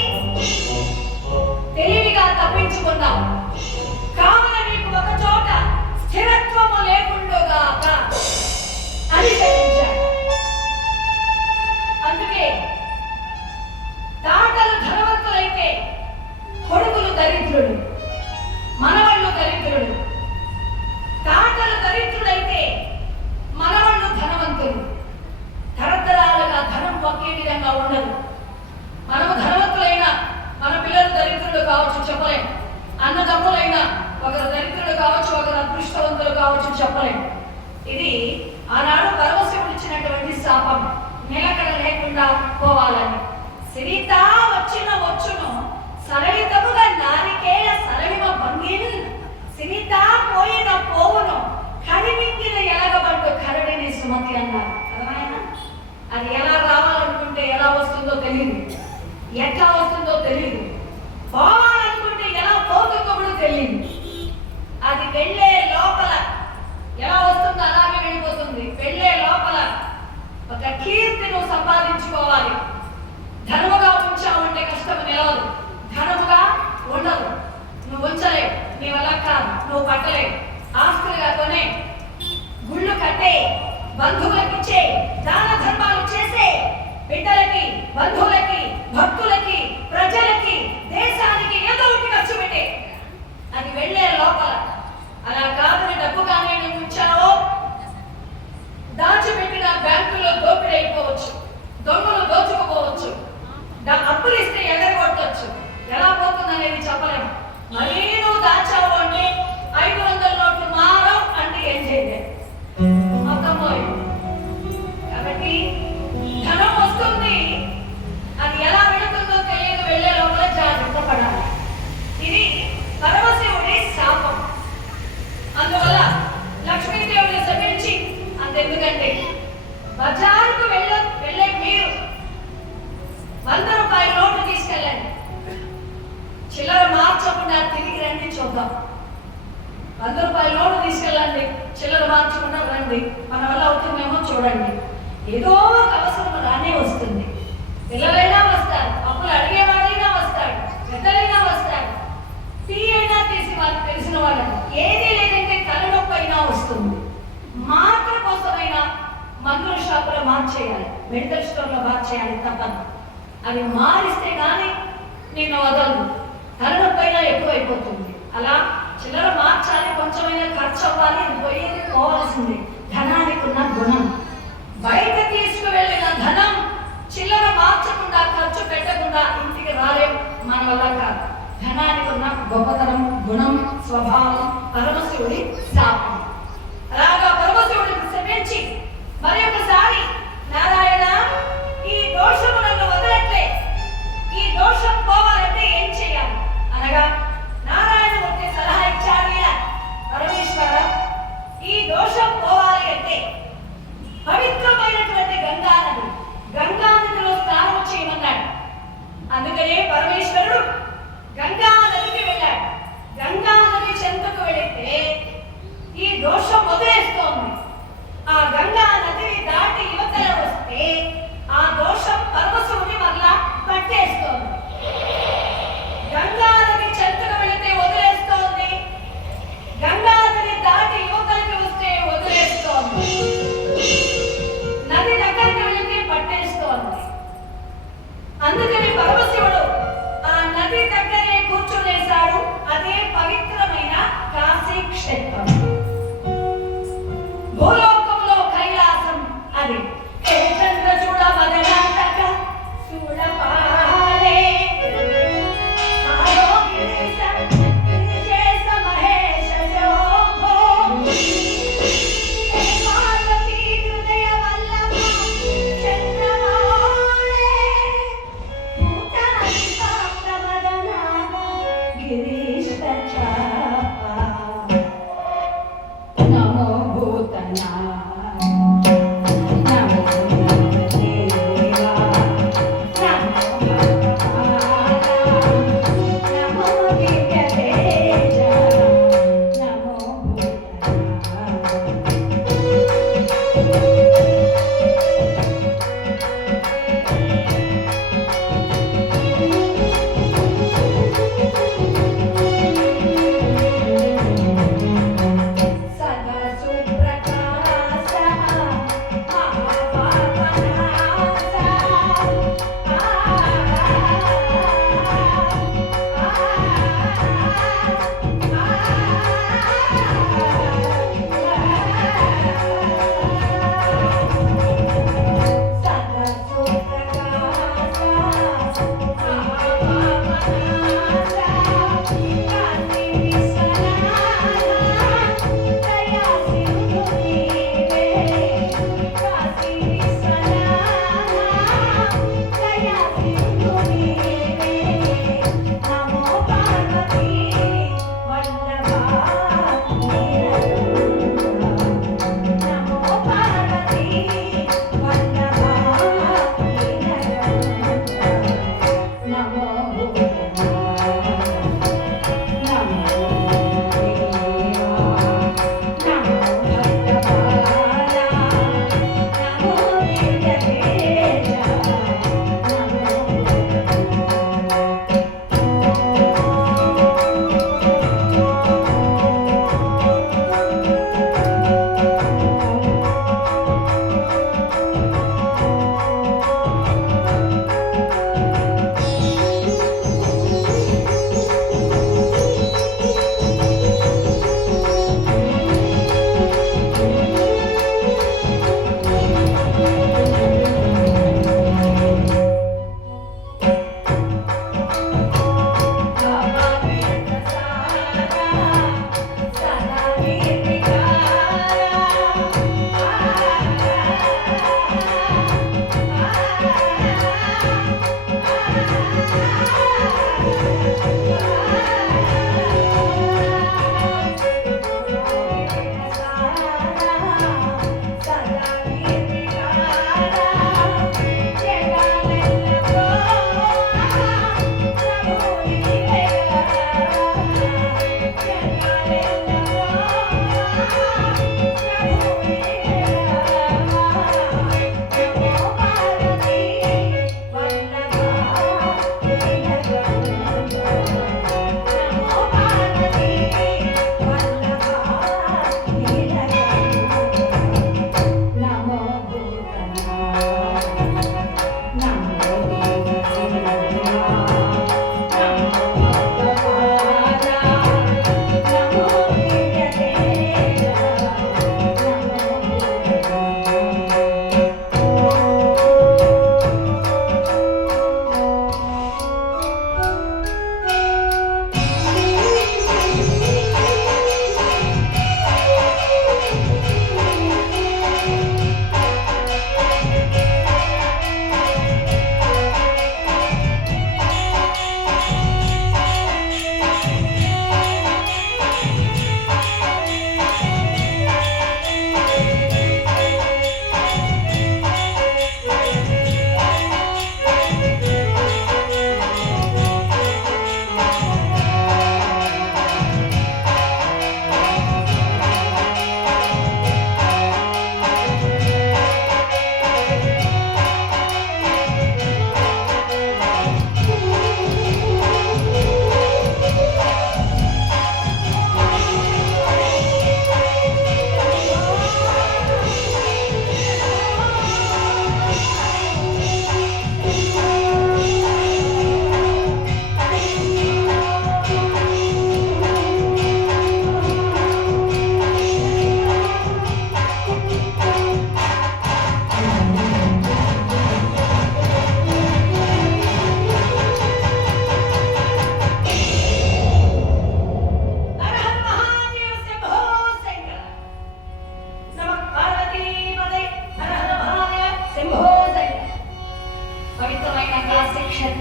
తెలివిగా తప్పించుకున్నాం, కావున నీకు ఒక చోట స్థిరత్వము లేకుండాగాక అని శపించాడు. అందుకే తాతలు ధనవంతులైతే కొడుకులు దరిద్రుడు, మనవళ్ళు దరిద్రుడు. తాతలు దరిద్రుడైతే మనవళ్ళు ధనవంతులు. తరతరాలుగా ధనం ఒకే విధంగా ఉండదు. మనము ధనవంతులైనా మన పిల్లలు దరిద్రులు కావచ్చు చెప్పలేం. అన్నదమ్ములైనా ఒకరు దరిద్రులు కావచ్చు, ఒకరు అదృష్టవంతులు కావచ్చు చెప్పలేం. ఇది ఆనాడు పరమశివుడు ఇచ్చినటువంటి శాపం, నిలకడ లేకుండా పోవాలని. సీత వచ్చిన వచ్చును సరళితముగా నారికేళ సరళిమ భంగిని, సీత పోయిన పోవును కడిమింగిన ఎలగబట్టు కరడిని సుమతి అన్నారు. అర్థమైనా? అది ఎలా రావాలనుకుంటే ఎలా వస్తుందో తెలియదు, ఎట్లా వస్తుందో తెలియదు, పోవాలనుకుంటే ఎలా పోతుందో కూడా తెలియదు. అది వెళ్ళే లోపల ఎలా వస్తుందో అలాగే వెళ్ళిపోతుంది. వెళ్ళే లోపల ఒక కీర్తి నువ్వు సంపాదించుకోవాలి. ధనముగా ఉంచావంటే కష్టం నిలవదు, ధనముగా ఉండదు, నువ్వు ఉంచలేవు, నీ వల్ల కాదు, నువ్వు పట్టలేవు. ఆస్తులుగా కొనే, గుళ్ళు కట్టే, బంధువులకి ఇచ్చే, దాన ధర్మాలు చేసే, బిడ్డలకి, బంధువులకి, భక్తులకి, ప్రజలకి, దేశానికి ఏదో ఒకటి ఖర్చు పెట్టే. అది వెళ్ళే లోపల అలా కాదని డబ్బుగానే నువ్వు ఉంచావో దాచిపెట్టిన బ్యాంకుల్లో దోపిడీ అయిపోవచ్చు, దొంగలు దోచుకుపోవచ్చు, అప్పులు ఇస్తే ఎగరగొట్టవచ్చు. ఎలా పోతుందనేది చెప్పలేము. మరీ నువ్వు దాచావు అంటే 500 నోట్లు మారవు అంటే ఏం చేయలేదు, మొత్తం పోయి. కాబట్టి ధనం వస్తుంది, అది ఎలా వెళుతుందో తెలియదు, వెళ్ళే లోపల జాగ్రత్త పడాలి. ఇది పరమశివుడి శాపం. అందువల్ల లక్ష్మీదేవిని శపించి, అంతెందుకంటే బజారుకు వెళ్ళే మీరు 100 రూపాయల నోటు తీసుకెళ్ళండి, చిల్లర మార్చకుండా తిరిగి రండి చూద్దాం. 100 రూపాయల నోటు తీసుకెళ్ళండి, చిల్లర మార్చకుండా రండి, మన వల్ల అవుతుందేమో చూడండి. ఏదో ఒక అవసరం రానే వస్తుంది. పిల్లలైనా వస్తారు, అప్పులు అడిగేవాడైనా వస్తాడు, పెద్దలైనా వస్తాడు, టీ అయినా తీసి వాళ్ళకి తెలిసిన వాళ్ళని, ఏదీ లేదంటే తలనొప్పి అయినా వస్తుంది. మాత్ర కోసమైనా మందుల షాపులో మార్చేయాలి, మెడికల్ స్టోర్లో మార్చేయాలి తప్పదు. అవి మారిస్తే కానీ నేను వదలను, తలనొప్పి అయినా ఎక్కువైపోతుంది. అలా చిల్లర మార్చాలి, కొంచెమైనా ఖర్చు అవ్వాలి, పోయేది పోవాల్సింది. ధనానికి ఉన్న గుణం. బయట తీసుకువెళ్ళిన ధనం చిల్లర మార్చకుండా, ఖర్చు పెట్టకుండా ఇంటికి రాలేం, మన వల్ల కాదు. ధనానికి ఉన్న గొప్పతనం, గుణం, స్వభావం పరమశివుడి శాపం. అలాగా పరమశివుడిని శపించి మరి ఒకసారి, నారాయణ ఈ దోషము నన్ను వదలట్లే, ఈ దోషం పోవాలంటే ఏం చేయాలి అనగా నారాయణమూర్తి సలహా ఇచ్చాడు. పరమేశ్వర ఈ దోషం పోవాలి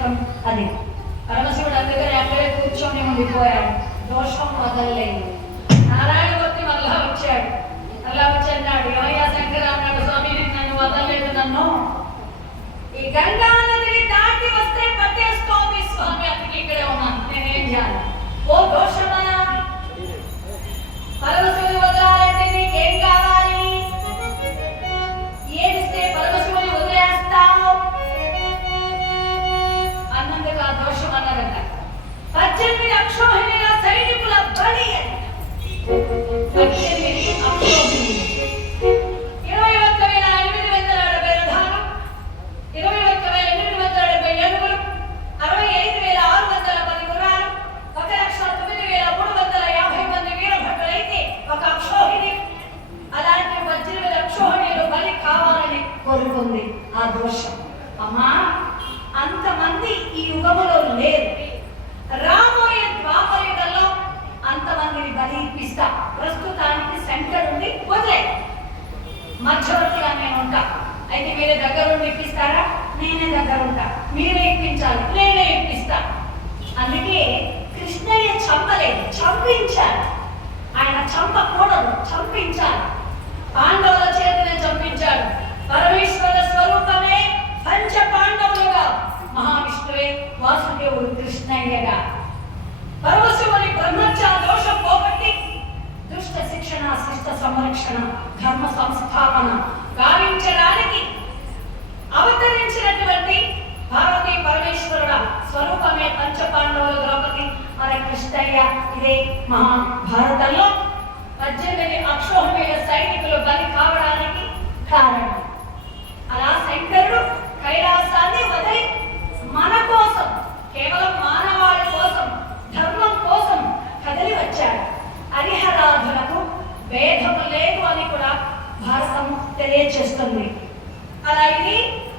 దోషం అది. పరమశివుడు అందుకని అక్కడే కూర్చొని ఉండిపోయాడు, దోషం వదలలేదు. నారాయణమూర్తి మళ్ళా వచ్చాడు, మళ్ళా వచ్చి అన్నాడు, ఏమయ్యా శంకర అన్నాడు, స్వామి నన్ను వదలలేదు, నన్ను ఈ గంగా నదిని దాటి వస్తే పట్టేస్తోంది స్వామి, అందుకే ఇక్కడే ఉన్నాను, నేనేం చేయాలి? ఓ దోషమా, పరమశివుని వదలాలంటే నీకేం కావాలి? ఏడిస్తే పరమశివుని వదిలేస్తావు అన్నందుకు ఆ దోషం అన్నారంట. 18 అక్షోహిణుల సైనికుల బలి అని. 18 అక్షోహిణులు, 21,870 రథాలు, 21,870 ఏనుగులు, 65,610 గుర్రాలు, 1,09,350 మంది వీరభటులైతే ఒక అక్షోహిణి. అలాంటి 18 అక్షోహిణులు బలి కావాలని కోరుకుంది ఆ దోషం. అమ్మా, అంతమంది ఈ యుగములో లేరు, రాబోయే ద్వాపర యుగంలో అంతమందిని బలి ఇప్పిస్తా. ప్రస్తుతానికి సెంటర్ ఉంది, వదిలే, మధ్యవర్తిగా నేను ఉంటా. అయితే మీరే దగ్గరుండి ఇప్పిస్తారా? నేనే దగ్గర ఉంటా. మీరే ఇప్పించాలి, నేనే ఇప్పిస్తా. అందుకే కృష్ణయ్య చంపలేదు, చంపించాలి. ఆయన చంపకూడదు, చంపించాలి. పాండవుల చేతిని చంపించాడు. పరమేశ్వర స్వరూపమే పంచ పాండవులుగా, మహావిష్ణువే వాసుదేవుడు కృష్ణయ్యగా. పరమశివుని బ్రహ్మత్య దోషం పోగొట్టి దుష్ట శిక్షణ, శిష్ట సంరక్షణ, ధర్మ సంస్థాపన గావించడానికి అవతరించినటువంటి పార్వతీ పరమేశ్వరుల స్వరూపమే పంచ పాండవులు, ద్రౌపది, మన కృష్ణయ్య. ఇదే మహాభారతంలో 18 అక్షోహిణుల సైనికులు బలి కావడానికి కారణం. అలా శంకరుడు కైలాసాన్ని వదిలి మన కోసం, కేవలం మానవాళి కోసం, ధర్మం కోసం కదిలి వచ్చాడు. హరిహరాధులకు భేదము లేదు అని కూడా భారతం తెలియజేస్తుంది. అలా ఇది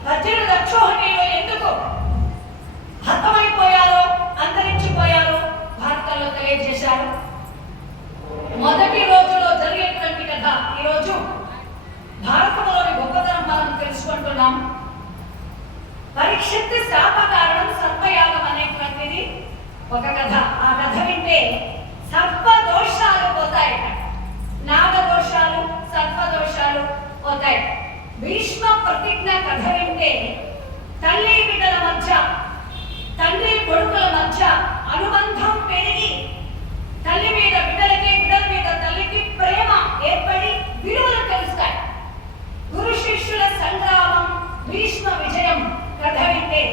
18 అక్షోహిణులు ఎందుకు హతమైపోయారో, అంతరించిపోయారో భారతంలో తెలియజేశారు. మొదటి రోజులో జరిగేటువంటి కథ ఈరోజు భారతంలోని గొప్పతనం మనం తెలుసుకుంటున్నాం. పరీక్షిత్ శాప కారణం సర్పయాగం అనేటువంటిది ఒక కథ. ఆ కథ వింటే సర్ప దోషాలు పోతాయట, నాగ దోషాలు, సర్ప దోషాలు పోతాయి. భీష్మ ప్రతిజ్ఞ కథ వింటే తల్లి బిడ్డల మధ్య, తండ్రి కొడుకుల మధ్య అనుబంధం పెరిగి తల్లి మీద బిడ్డలకి, బిడ్డల మీద తల్లికి ప్రేమ ఏర్పడి విలువలు తెలుస్తాయి. గురు శిష్యుల సంగ్రామం, భీష్మ విజయం కథ వింటే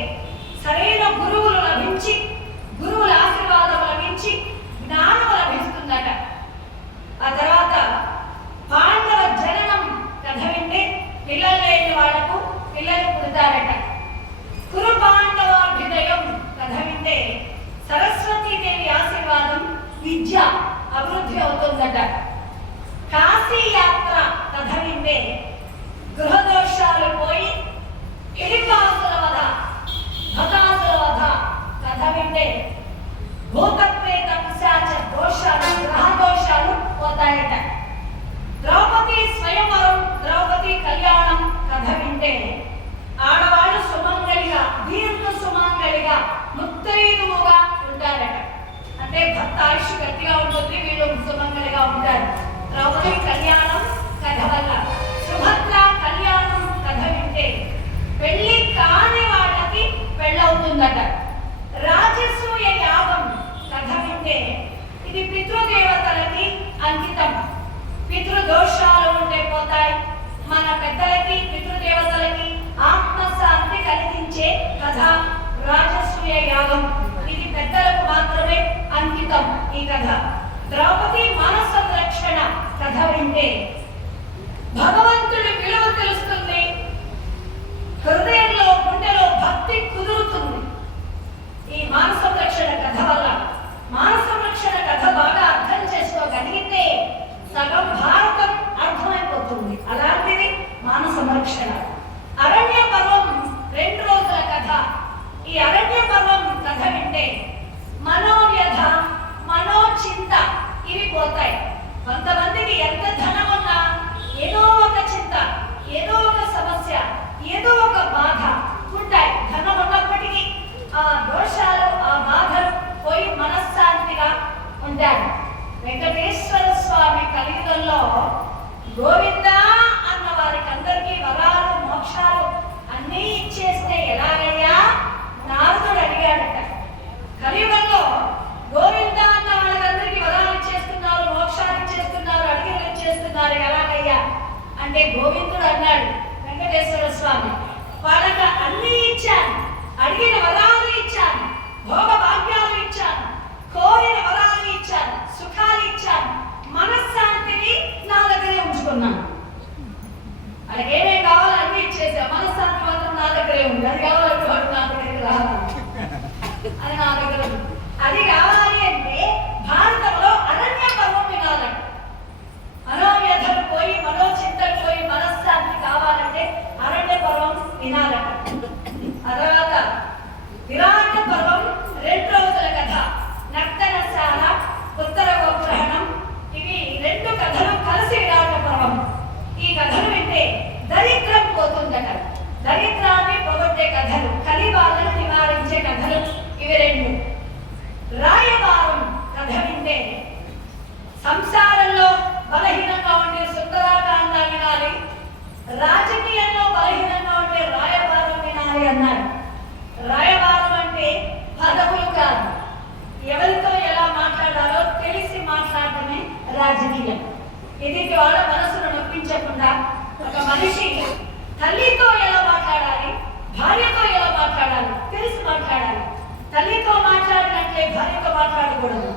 సరైన గురువులు లభించి, గురువుల ఆశీర్వాదం లభించి జ్ఞానం లభిస్తుందట. ఆ తర్వాత పాండవ జననం కథ వింటే పిల్లలు లేని వాళ్లకు పిల్లలు పుడతారట. కురు పాండవాభ్యుదయం కథ వింటే సరస్వతీదేవి ఆశీర్వాదం, విద్య అభివృద్ధి అవుతుందట. కాశీ యాత్ర కథ వింటే గృహదోషాలు పోయి ఎలిపాసుల వధ, భకాసుల వధ కథ వింటే భూతప్రేత పిశాచ దోషాలు, గ్రహ దోషాలు పోతాయట. ద్రౌపది స్వయంవరం, ద్రౌపది కళ్యాణం కథ వింటే ఆడవాళ్ళు సుమంగళిగా, దీర్ఘ సుమంగళిగా, ముత్తైదువుగా ఉంటారట. అంటే భర్త ఆయుష్ గట్టిగా ఉంటుంది, వీళ్ళు సుమంగళిగా ఉంటారు. ద్రౌపది కళ్యాణం కథ వల్ల. సుభద్ర కళ్యాణం కథ వింటే పెళ్లి కాని వాళ్ళకి పెళ్ళవుతుందట. రాజసూయ యాగం కథ వింటే ఇది పితృదేవతలకి అంకితం. పితృదోషాలు ఉంటే పోతాయి. మన పెద్దలకి, పితృదేవతలకి ఆత్మశాంతి కలిగించే కథ రాజసూయ యాగం. ఇది పెద్దలకు మాత్రమే అంకితం ఈ కథ. ద్రౌపది మానస రక్షణ కథ వింటే భగవంతుడి విలువ తెలుస్తుంది, హృదయంలో, గుండెలో భక్తి కుదురుతుంది. ఈ మానస రక్షణ కథ వల్ల, మానస రక్షణ కథ బాగా అర్థం చేసుకోగలిగితే సగం భారతం అర్థమైపోతుంది. అలాంటిది మానస రక్షణ. అరణ్య పర్వం 2 రోజుల కథ. ఈ అరణ్య పర్వం కథ వింటే మనోవ్యధ, మనోచింత ఇవి పోతాయి. కొంతమందికి ఎంత ధనం ఉన్నా ఏదో ఒక చింత, ఏదో ఒక సమస్య, ఏదో ఒక బాధ ఉంటాయి. ధనం ఉన్నప్పటికీ కలియుగంలో గోవింద అన్న వారికి అందరికీ వరాలు మోక్షాలు అన్నీ ఇచ్చేస్తే ఎలాగయ్యా నారదుడు అడిగాడట. కలియుగంలో గోవింద అన్న వాళ్ళందరికీ వరాలు ఇచ్చేస్తున్నారు, మోక్షాలు ఇచ్చేస్తున్నారు, అడిగిలు ఇచ్చేస్తున్నారు, ఎలాగయ్యా అంటే గోవిందుడు అన్నాడు, వెంకటేశ్వర స్వామి వాళ్ళకి అన్నీ ఇచ్చాను, అడిగిన వరాలు ఇచ్చాను, భోగ భాగ్యాలు ఇచ్చాను, కోరిన వరాలు ఇచ్చాను, సుఖాలు ఇచ్చాను, మనశ్శాంతిని నా దగ్గరే ఉంచుకున్నాను. వాళ్ళకి ఏమేం కావాలో అన్ని ఇచ్చేసా, మనశ్శాంతి మాత్రం నా దగ్గరే ఉంది. అది కావాలంటే వాడు నా దగ్గరికి రావాలి, అది నా దగ్గర ఉంది. అది కావాలి అంటే భారతంలో అరణ్య పర్వం వినాలంట. మనోవ్యధలు పోయి మనోచింతలు పోయి మనశ్శాంతి కావాలంటే అరణ్య పర్వం వినాలట. ఆ తర్వాత విరాట పర్వం 2 రోజుల కథ, నర్తనశాల, ఉత్తర గోగ్రహణం, ఇవి 2 కథలు కలిసి విరాట పర్వం. ఈ కథలు వింటే దరిద్రం పోతుందట. దరిద్రాన్ని పోగొట్టే కథలు, కలిబాధను నివారించే కథలు ఇవి 2. రాయబారం కథ వింటే సంసారంలో బలహీనంగా ఉండే సుందరాకాండ వినాలి, రాజకీయంలో బలహీనంగా ఉండే రాయబారం వినాలి అన్నారు. రాయబారం అంటే పదవులు కాదు, ఎవరితో ఎలా మాట్లాడాలో తెలిసి మాట్లాడటమే రాజకీయం. ఎదుటి వాళ్ళ మనసును నొప్పించకుండా ఒక మనిషి తల్లితో ఎలా మాట్లాడాలి, భార్యతో ఎలా మాట్లాడాలి తెలిసి మాట్లాడాలి. తల్లితో మాట్లాడినట్లే భార్యతో మాట్లాడకూడదు,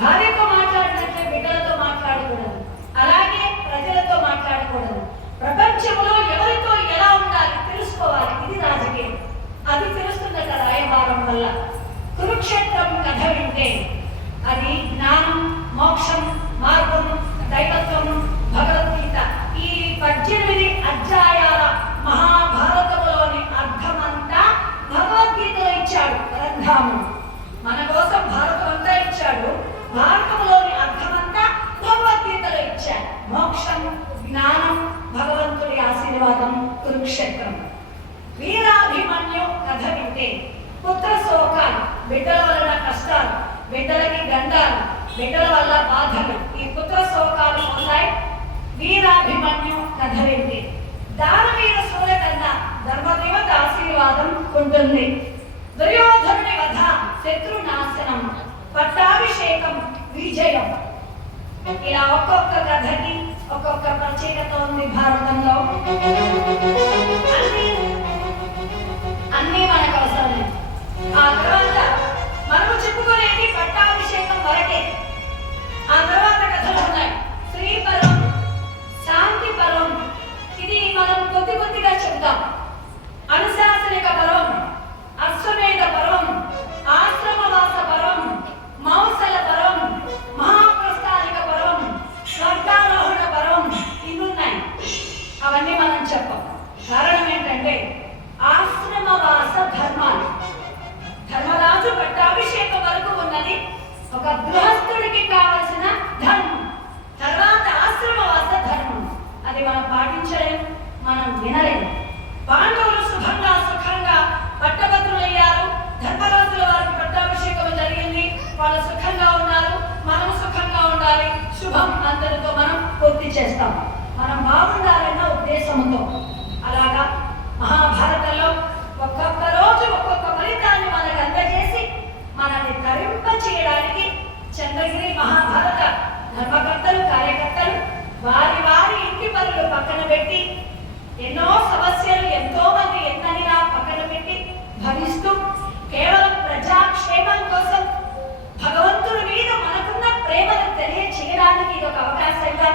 భార్యతో మాట్లాడినట్లే బిడ్డలతో మాట్లాడకూడదు, అలాగే ప్రజలతో మాట్లాడకూడదు. ప్రపంచంలో ఎవరితో ఎలా ఉండాలి తెలుసుకోవాలి, ఇది రాజకీయం. అది తెలుస్తుందట రాయబారం వల్ల. కురుక్షేత్రం కథ వింటే అది జ్ఞానం, మోక్షం, మార్గం, దైవత్వం, భగవద్గీత, ఈ 18 అధ్యాయాల మహాభారతంలోని అర్థమంతా భగవద్గీతలో ఇచ్చాడు పరంధాముడు. మన కోసం భారతం అంతా ఇచ్చాడు, భారతంలోని అర్థమంతా భగవద్గీతలో ఇచ్చాడు. మోక్షం, జ్ఞానం, భగవంతుడి ఆశీర్వాదం, కురుక్షేత్రం. వీరాభిమన్యు కథ వింటే పుత్ర శోకాలు, బిడ్డల వలన కష్టాలు, బిడ్డలకి గండాలు, బిడ్డల వల్ల బాధలు, ఈ పుత్ర శోకాలు ఉన్నాయి వీరాభిమన్యు కథ వింటే. దానవీర సూర్య కన్నా ధర్మదేవత ఆశీర్వాదం ఉంటుంది. దుర్యోధనుడి వధ, శత్రు నాశనం, పట్టాభిషేకం, విజయం. ఇలా ఒక్కొక్క కథకి ఒక్కొక్క ప్రత్యేకత ఉంది భారతంలో. అన్నీ మనకు అవసరమే. ఆ తర్వాత మనము చెప్పుకునేది పట్టాభిషేకం వరకే. ఆ తర్వాత కథలు ఉన్నాయి. శ్రీ పర్వం, శాంతి పర్వం, ఇది మనం కొద్ది కొద్దిగా చెప్తాం. అనుశాసనిక పర్వం, అశ్వమేధ పర్వం, ఆశ్రమవాస పర్వం, మౌసల పర్వం, మహాప్రస్థానిక పర్వం, స్వర్గారోహణ పర్వం, ఇవున్నాయి. అవన్నీ మనం చెప్పం. కారణం ఏంటంటే ఆశ్రమవాస ధర్మాలు. ధర్మరాజు పట్టాభిషేకం వరకు ఉన్నది ఒక గృహస్థుడికి కావలసిన ధర్మం. తర్వాత ఆశ్రమవాస ధర్మం, అది మనం పాటించలేము, మనం వినలేము. పాండవులు శుభంగా సుఖంగా పట్టభద్రులయ్యారు. ధర్మరాజుల వారికి పట్టాభిషేకం జరిగింది, వాళ్ళు సుఖంగా ఉన్నారు, మనం సుఖంగా ఉండాలి. శుభం అందరితో మనం పూర్తి చేస్తాం, మనం బాగుండాలన్న ఉద్దేశంతో. అలాగా మహాభారతంలో ఒక్కొక్క రోజు ఒక్కొక్క ఫలితాన్ని మనకు అందజేసి మనల్ని తరింప చేయడానికి చంద్రగిరి మహాభారత ధర్మకర్తలు, కార్యకర్తలు వారి వారి ఇంటి పనులు పక్కన పెట్టి, ఎన్నో సమస్యలు ఎంతో మంది ఎన్ననినా పక్కన పెట్టి భరిస్తూ కేవలం ప్రజాక్షేమం కోసం భగవంతుడి మీద మనకున్న ప్రేమను తెలియచేయడానికి ఇది ఒక అవకాశంగా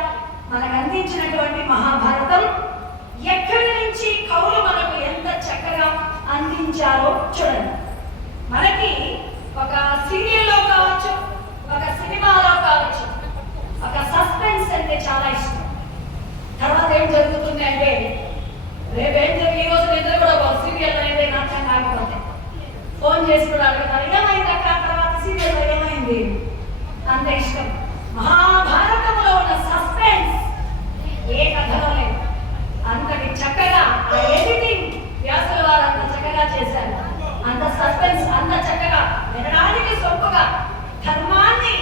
మనకు అందించినటువంటి మహాభారతం. ఎక్కడి నుంచి కవులు మనకు ఎంత చక్కగా అందించారో చూడండి. మనకి ఒక సీరియల్లో కావచ్చు, ఒక సినిమాలో కావచ్చు, ఒక సస్పెన్స్ అంటే చాలా ఇష్టం. తర్వాత ఏం జరుగుతుంది అంటే రేపేం జరిగి ఈ రోజు నిద్ర కూడా ఒక సీరియల్ అయితే నాటకం కాకపోతే ఫోన్ చేసి కూడా అడుగుతారు, ఏమైంది అక్క, తర్వాత సీరియల్లో ఏమైంది. అంత ఇష్టం. మహాభారతంలో ఉన్న సస్పెన్స్ ఏ కథలో లేదు. అంతటి చక్కగా ఆ ఎడిటింగ్ వ్యాసుల వారు అంత చక్కగా చేశారు. అంత సస్పెన్స్ అంత చక్కగా వినడానికి సొంపుగా ధర్మాన్ని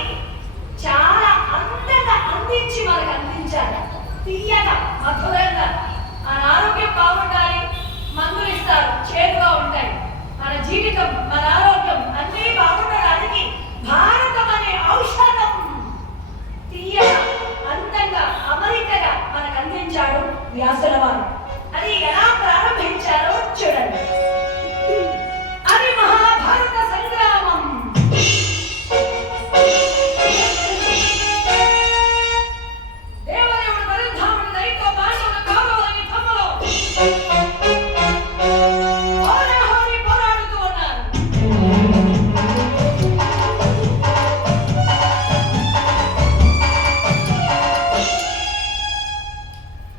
చాలా అందంగా అందించి మనకు అందించారు. అందించాలి. తీయగా మధురంగా మన ఆరోగ్యం బాగుండాలి. మందులు ఇస్తారు, చేదుగా ఉంటాయి. మన జీవితం, మన ఆరోగ్యం అన్నీ బాగుండడానికి భారతం అనే ఔషధం తీయగా అందంగా అమరికగా మనకు అందించాడు వ్యాసుల వారు. అది ఎలా ప్రారంభించారో చూడండి. అది మహాభారత సంగ్రామం. దేవదేవుడు పరంధాముడు దైతో పాండవుల కౌరవుల యుద్ధంలో హోరాహోరీ పోరాడుతూ ఉన్నారు.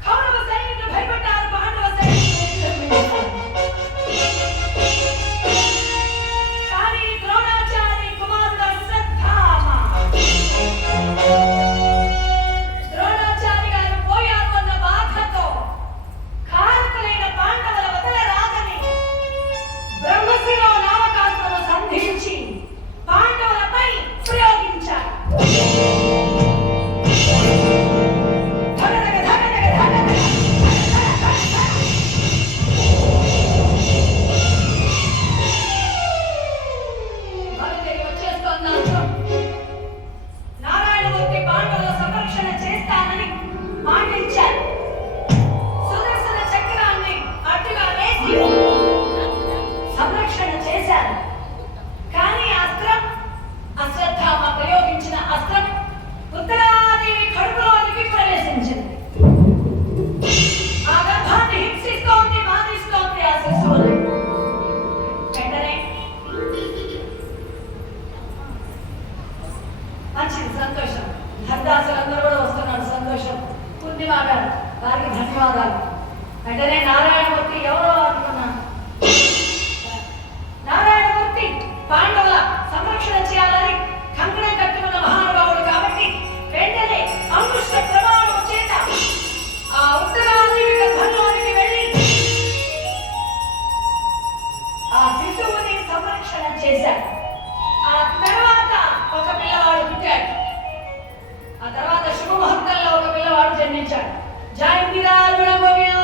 కౌరవ సైనికులు భయపడ్డారు, పాండవ సైనికులు ఎదుర్కొన్నారు. కానీ ద్రోణాచారి కుమారుడు అశ్వత్థామ, ద్రోణాచారి గారు పోయారు అన్న బాధతో కారకులైన పాండవుల వదలరాదని బ్రహ్మశిరో నామకాస్త్రము సంధించి పాండవులపై ప్రయోగించారు. ధగధగ ధగధగ ధగధగ బయలుదేరి వచ్చేస్తోన్న అస్త్రం. నారాయణమూర్తి పాండవుల సంరక్షణ చేస్తానని మాటిచ్చారు. సుదర్శన చక్రాన్ని అడ్డుగా వేసి సంరక్షణ చేశారు. కానీ అస్త్రం, అశ్వత్థామ ప్రయోగించిన అస్త్రం ఉత్తరాదేవి కడుపులోనికి ప్రవేశించింది. ఆ గర్భాన్ని హింసిస్తోంది, బాధిస్తోంది ఆ శిశువుని. వెంటనే మంచిది, సంతోషం. హరిదాసులందరూ కూడా వస్తున్నారు, సంతోషం. పూర్ణిమా గారు, వారికి ధన్యవాదాలు. వెంటనే నారాయణమూర్తి ఎవరో అనుకున్నాను. నారాయణమూర్తి పాండవుల సంరక్షణ చేయాలని కంకణం కట్టుకున్న మహానుభావుడు కాబట్టి వెంటనే అంకుష్ట ప్రమాణం చేత ఆ ఉత్తరాదేవి గర్భంలోనికి వెళ్ళి ఆ శిశువుని సంరక్షణ చేశాడు. ఆ తర్వాత ఒక పిల్లవాడు పుట్టాడు. ఆ తర్వాత శుభముహూర్తంలో ఒక పిల్లవాడు జన్మించాడు. జయంతిరాజుల గోవింద.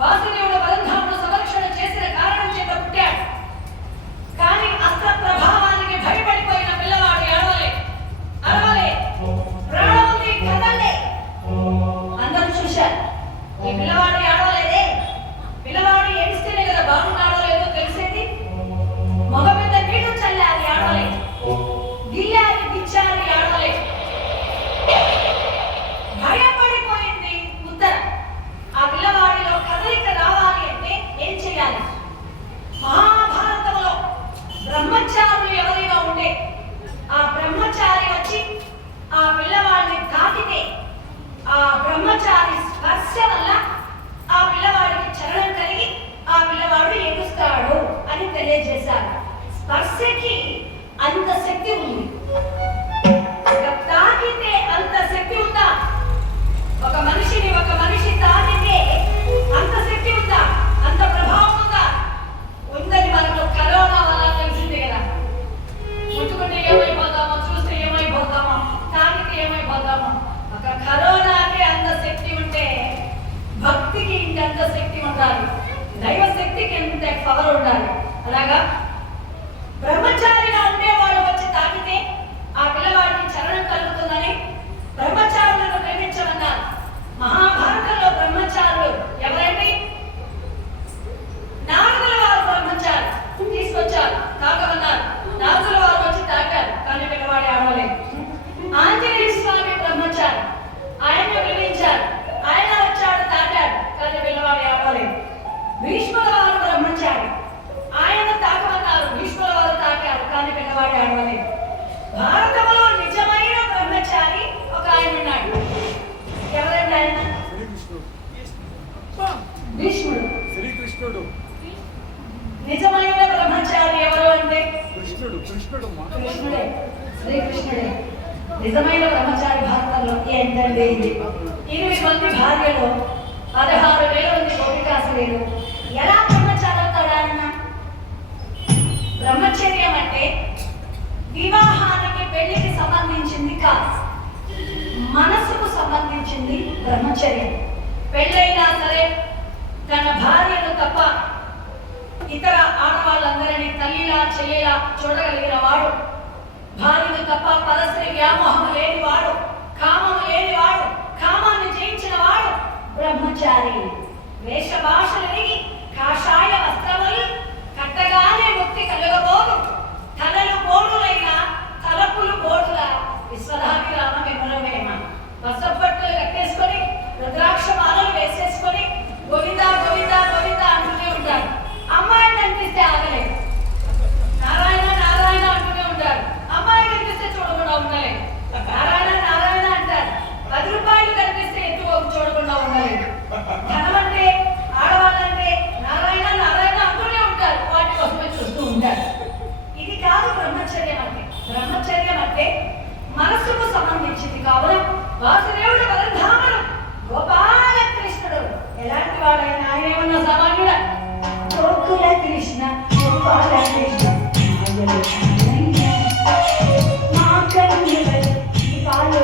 వాసుదేవుడు పరంధాముడు సంరక్షణ చేసిన కారణం చేత పుట్టాడు. కానీ అస్త్ర కృష్ణుడే నిజమైన బ్రహ్మచారి. భారతంలో ఏంటంటే ఇది 8 మంది భార్యలు 16,000 మంది గోపికాసులు ఎలా బ్రహ్మచారి అవుతాడా అన్న? బ్రహ్మచర్యం అంటే వివాహానికి పెళ్లికి సంబంధించింది కాదు, మనసుకు సంబంధించింది బ్రహ్మచర్యం. పెళ్ళైనా సరే తన భార్యను తప్ప ఇతర ఆడవాళ్ళందరినీ తల్లిలా చెల్లిలా చూడగలిగిన వాడు, భార్యను తప్ప పరస్త్రీ వ్యామోహం లేనివాడు, కామము లేనివాడు, కామాన్ని జయించిన వాడు బ్రహ్మచారి. వేషభాషలకి కాషాయ వస్త్రములు కట్టగానే ముక్తి కలగబోదు. తలలు బోడులైన తలపులు బోడుల విశ్వధాభిరామ విమలమేమ. వసపట్టులు కట్టేసుకొని రుద్రాక్ష మాలలు వేసేసుకొని గోవిందా గోవిందా గోవిందా అంటూనే ఉంటారు. అమ్మాయిని కనిపిస్తే ఆగలేదు, నారాయణ నారాయణ అంటూనే ఉంటారు. అమ్మాయి కనిపిస్తే చూడకుండా ఉండలేదు, నారాయణ నారాయణ అంటారు. 10 రూపాయలు కనిపిస్తే ఎత్తుకోకు చూడకుండా ఉండలేదు. ధనమంటే ఆడవాళ్ళంటే నారాయణ నారాయణ అంటూనే ఉంటారు, వాటి కోసమే చూస్తూ ఉంటారు. ఇది కాదు బ్రహ్మచర్యం అంటే. బ్రహ్మచర్యం అంటే మనసుకు సంబంధించింది. కావున వాసుదేవుడు పరంధాముడు గోపాల కృష్ణుడు ఎలాంటి వాడైనా ఆయన ఏమన్నా సామాన్యుడా? గోకుల కృష్ణ గోపాల కృష్ణ మా కన్నులు పాలు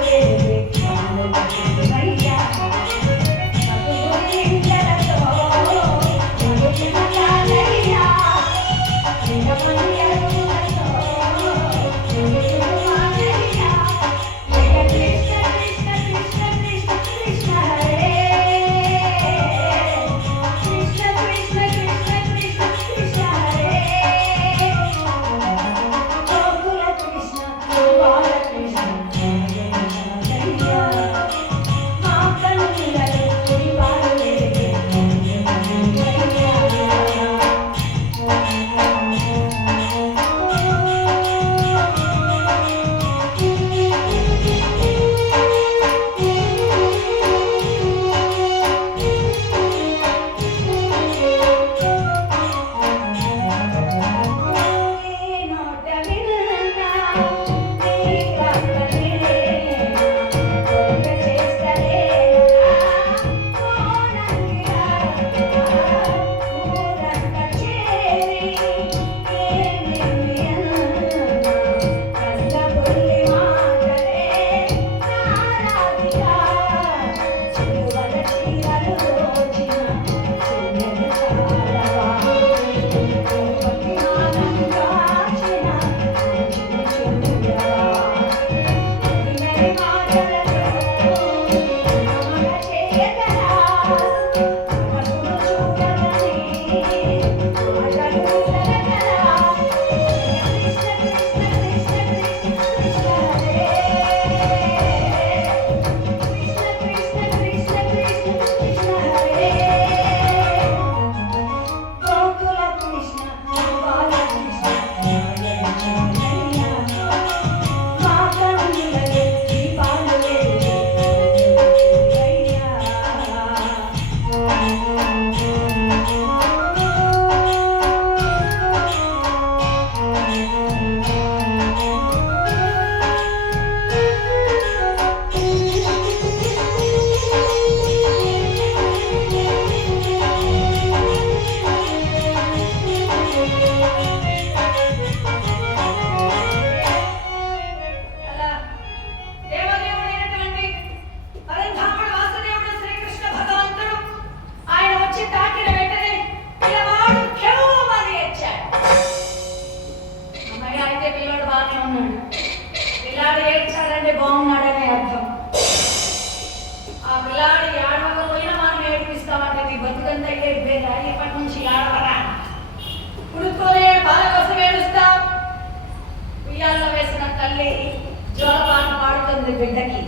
బిడ్డకి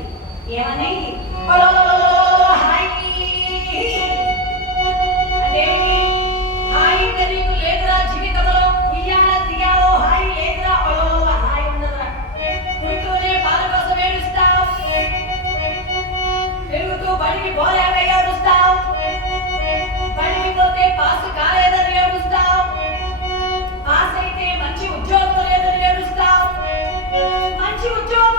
ఏమని మంచి ఉద్యోగం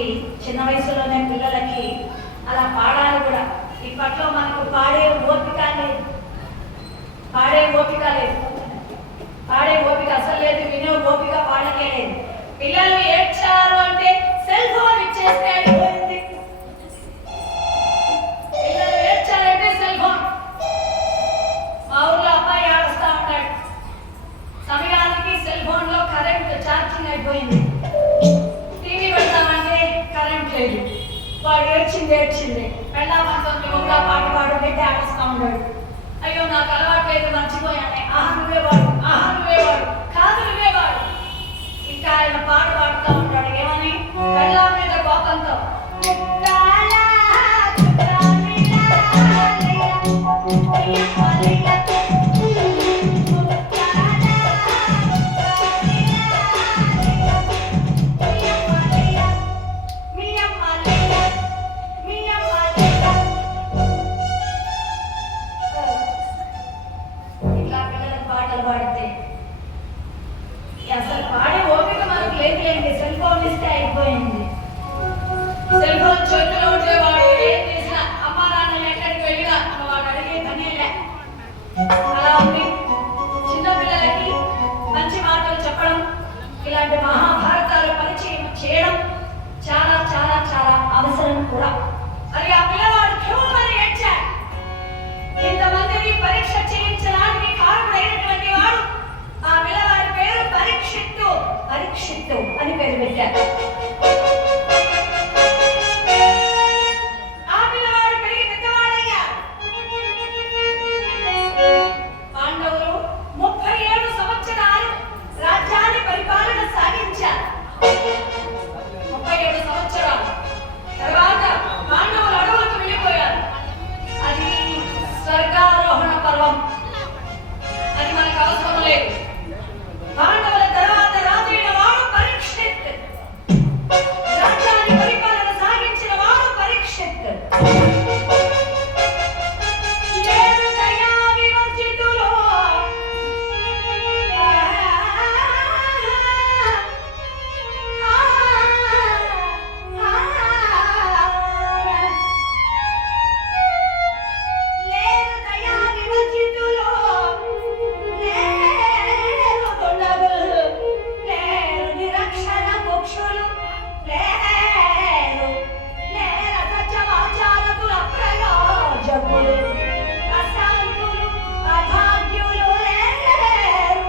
మనకి చిన్న వయసులోనే పిల్లలకి అలా పాడాలి కూడా. ఇప్పట్లో మనకు పాడే ఓపిక లేదు, పాడే ఓపిక అసలు లేదు, వినే ఓపిక పాడకే లేదు. పిల్లలు ఏడ్చారు అంటే సెల్ ఫోన్ ఇచ్చేస్తే అయిపోయింది. పిల్లలు ఏడ్చారంటే సెల్ ఫోన్. మా ఊర్లో అబ్బాయి ఆడుస్తూ ఉంటాడు, సమయానికి సెల్ ఫోన్ లో కరెంట్ ఛార్జింగ్ అయిపోయింది. టీవీ పెడతామంటే కరెంట్ లేదు. వాడు ఏడ్చింది పెళ్ళామంటుంది ఊళ్ళో పాట పాడుకుంటే ఆడుస్తూ ఉన్నాడు. అయ్యో నాకు అలవాట్లేదు, మర్చిపోయానే. నువ్వేవాడు కాదు, నువ్వేవాడు. ఇంకా ఆయన పాట పాడుతూ ఉంటాడు, ఏమని? పెళ్ళా మీద కోపంతో అసలు పాడే ఓపిక మనకు లేదులేండి. సెల్ ఫోన్ ఇస్తే అయిపోయింది. సెల్ ఫోన్ చేతిలో ఉండేవాడు ఏం చేసినా అమ్మా నాన్న ఎక్కడికి వెళ్ళినా వాడు అడిగే పనిలే. అలా ఉంది. చిన్నపిల్లలకి మంచి మాటలు చెప్పడం, ఇలాంటి మహాభారతాలు పరిచయం చేయడం చాలా చాలా చాలా అవసరం కూడా. మరి ఆ పిల్లవాడు క్యూమని ఏడ్చాడు. ఇంతమందిని పరీక్ష చేయించడానికి కారణమైనటువంటి వాడు ఆ పిల్లవాడి పేరు పరీక్షిత్తు అని పేరు పెట్టారు. ఆ పిల్లవాడు పెరిగి పెద్దవాడయ్యాడు. పాండవులు 37 సంవత్సరాలు రాజ్యాన్ని పరిపాలన సాగించారు. 37 సంవత్సరాలు తర్వాత పాండవులు అడవులకు వెళ్ళిపోయారు. అది స్వర్గారోహణ పర్వం, అది మనకు అవసరం లేదు. పాండవుల తర్వాత రాజైన వాడు పరీక్షిత్, రాజ్యాన్ని పరిపాలన సాగించిన వాడు పరీక్షిత్. లేరు దయా వివర్జితులు, లేరు దయా వివర్జితులు, లేరు దుండగులు, లేరు నిరక్షర కుక్షులు, లేరు సత్యవాచారకుల ప్రయోజకులు, అశాంతులు అభాగ్యులు, లేరు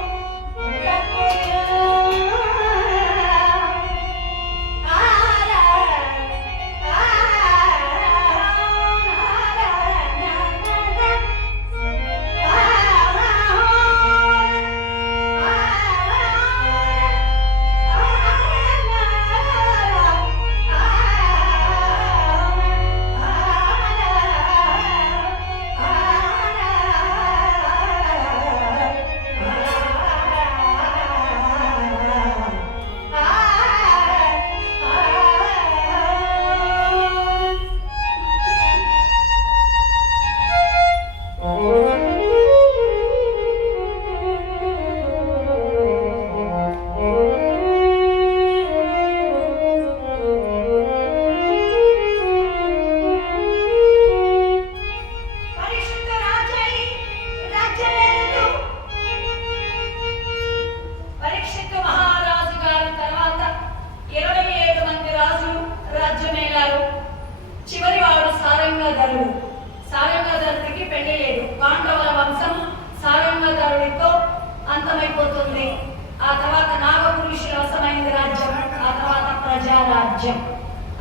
పరీక్షిత్తు మహారాజు గారి తర్వాత 27 మంది రాజులు రాజ్యమేలారు. చివరి వాడు సారంగధరుడికి పెళ్లి లేదు. పాండవుల వంశం సారంగధరుడితో అంతమైపోతుంది. ఆ తర్వాత నాగపురుషుల వశమైంది రాజ్యం, ఆ తర్వాత ప్రజారాజ్యం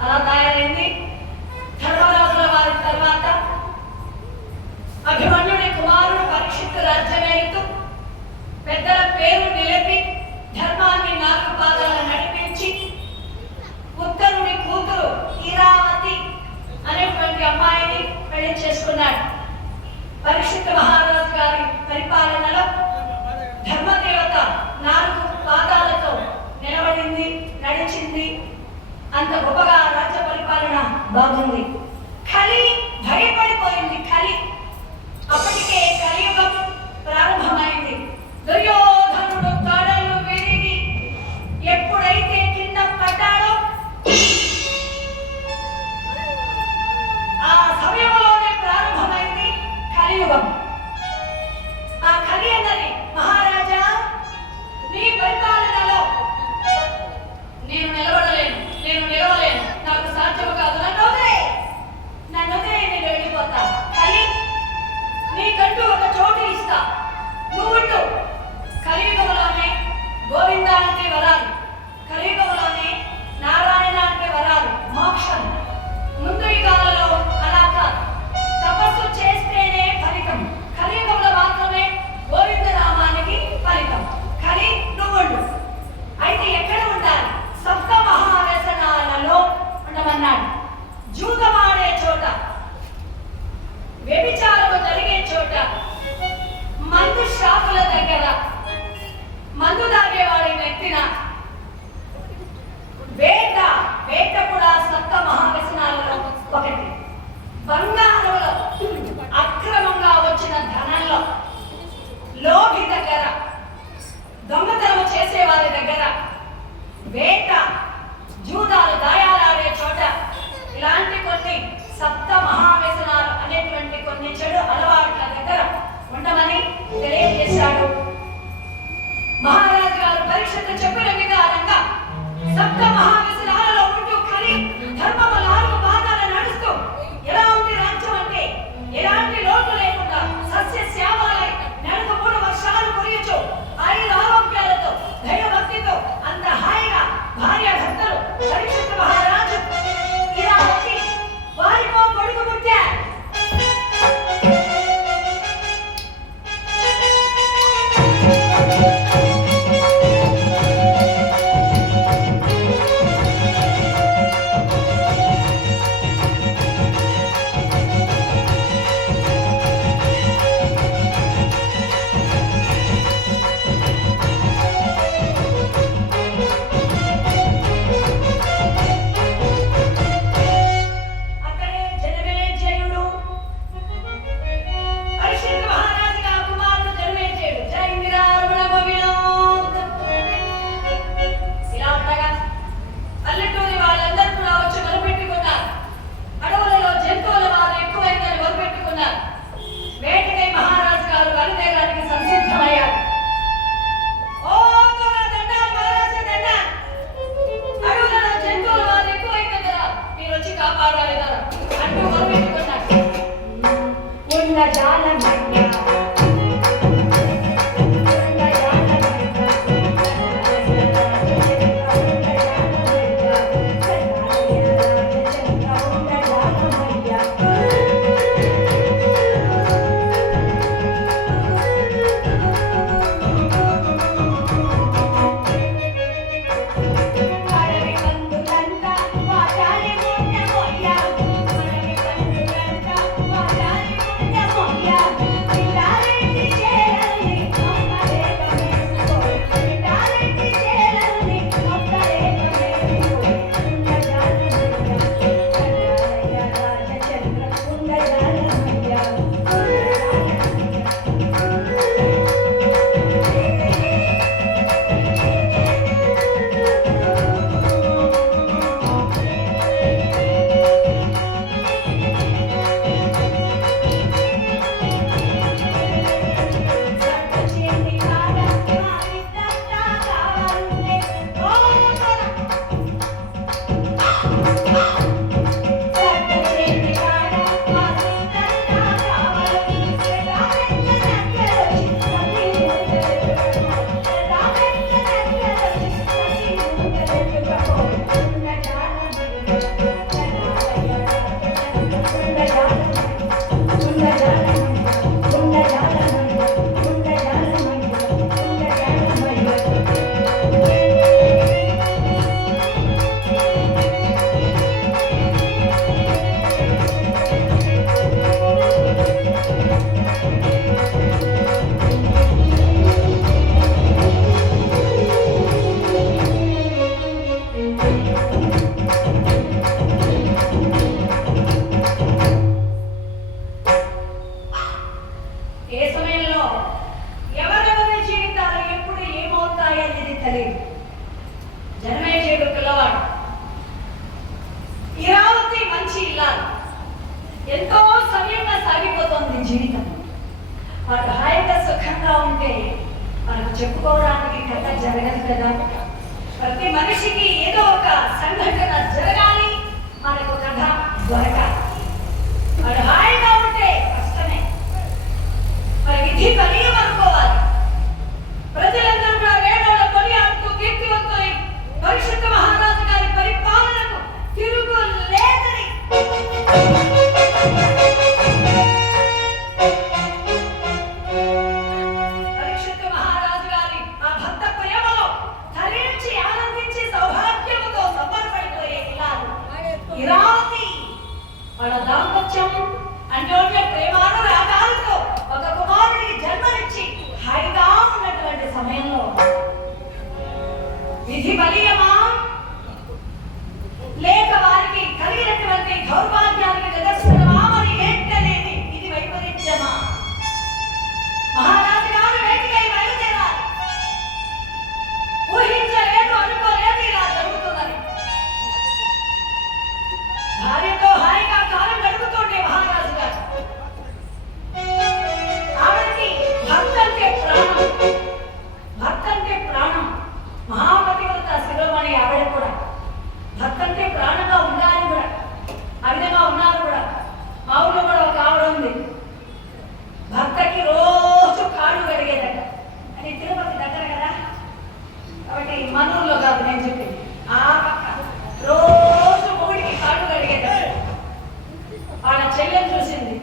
అలా తయారైంది. ధర్మరాజుల వారి తర్వాత అభిమన్యుడి కుమారుడు పరీక్షిత్తు రాజ్యమేలుతూ పెద్దల పేరు నిలిపి ధర్మాన్ని 4 పాదాల నడిపించి ఉత్తరుడి కూతురు ఇరావతి అనేటువంటి అమ్మాయిని పెళ్లి చేసుకున్నాడు. పరీక్షిత్తు మహారాజు గారి పరిపాలనలో ధర్మదేవత 4 పాదాలతో నిలబడింది, నడిచింది. అంత గొప్పగా రాజ్య పరిపాలన బాగుంది. కలి భయపడిపోయింది. అప్పటికే కలియుగం ప్రారంభమైంది. పరీక్షిత్తు చెప్పిన విధానంగా సప్త మహావిశలాలలో ఉంటూ కలి ధర్మము 4 పాదాల నడుస్తూ ఎలా ఉంది రాజ్యం అంటే ఎలాంటి లోటు లేకుండా సస్య శ్యామలై నెలకు 3 వర్షాలు కురియచ్చు 5 ఆరోగ్యాలతో దైవభక్తితో అంత హాయిగా భార్య భర్తలు పరీక్షిత్తు మహారాజు ఇలా వచ్చి వారికో కొడుకు పుట్టారు. జీవితం వారు హాయిగా సుఖంగా ఉంటే మనకు చెప్పుకోవడానికి కథ జరగదు కదా. ప్రతి మనిషికి ఏదో ఒక సంఘటన జరగాలి, మనకు కథ దొరకాలి. వాడు హాయిగా ఉంటే కష్టమే. మరి విధి కలిగి అనుకోవాలి. ప్రజలందరూ కూడా వేడోళ్ళ కొనియాడుతూ కీర్తివంతులై పరిశుద్ధ మహారాజు గారి పరిపాలనకు తిరుగు లేదని పరిశుద్ధ మహారాజు గారి ఆ భక్త ప్రేమలో తరించి ఆనందించి సౌభాగ్యముతో సంబరపడిపోయే ఇరావతి వాళ్ళ దాంపత్యం అన్యోన్య ప్రేమానురాగాలతో ఒక కుమారుడికి జన్మనిచ్చి హాయిగా ఉన్నటువంటి సమయంలో విధి బలీయమా లేక వారికి కలిగినటువంటి దౌర్భాగ్యానికి నిదర్శనమా మరి ఏంటనేది ఇది వైపరీత్యమా? మహారాజు గారు వేటికై బయలుదేరాలి. ఊహించలేదు, అనుకోలేదు ఇలా జరుగుతుందని. భార్యతో హాయిగా కాలం గడుపుతుండే మహారాజు గారు ఆవిడకి భర్త అంటే ప్రాణం. ఇది మనూరులో కాదు నేను చెప్పింది, ఆ పక్క రోజు మొగుడికి కాళ్ళు కడిగేది. వాళ్ళ చెల్లెని చూసింది,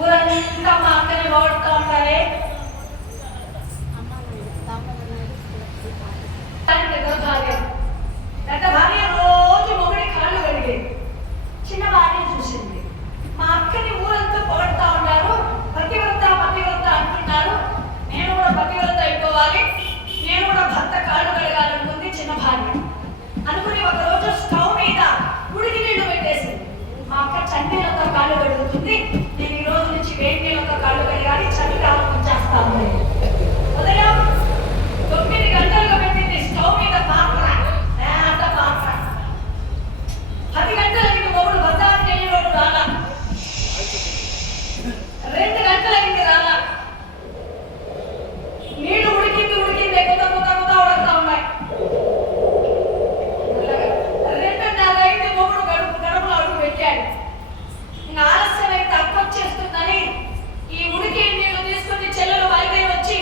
ఊరంతా మా అక్కని పొగడుతూ ఉంటారే. పెద్ద భార్య రోజు మొగుడి కాళ్ళు కడిగేది. చిన్న భార్య చూసింది, మా అక్కని ఊరంతా పొగడుతూ ఉంటారు, పతివ్రత పతివ్రత అంటున్నారు, నేను కూడా పతివ్రత అయిపోవాలి, నేను కూడా భర్త కాళ్ళు కడగాలనుకుంది చిన్న భార్య. అనుకుని ఒకరోజు స్టవ్ మీద ఉడికి నీళ్లు పెట్టేసింది. మా అక్క చన్నీళ్ళతో కాళ్ళు కడుగుతుంది, నేను ఈ రోజు నుంచి వేడి నీళ్ళతో కాళ్ళు కడగాలి, చలి కాలం చేస్తాను. ఉదయం 9 గంటలకు పెట్టింది స్టవ్ మీద పాత్ర, పెద్ద పాత్ర. 10 గంటలకి మొగుడు బజార్కి వెళ్ళి రోడ్డు రాలా, 2 గంటలకి రాలా. నీళ్లు ఉడికింది కొత్త ఉడుకుతా ఉన్నాయి. 2:30 అయింది, మొగుడు గడపలో అడుగు పెట్టాడు. ఇంకా ఆలస్యం అయితే అక్కొచ్చేస్తుందని ఈ ఉడికి నీళ్లు తీసుకుని చెల్లెలు బయలుదేరి వచ్చి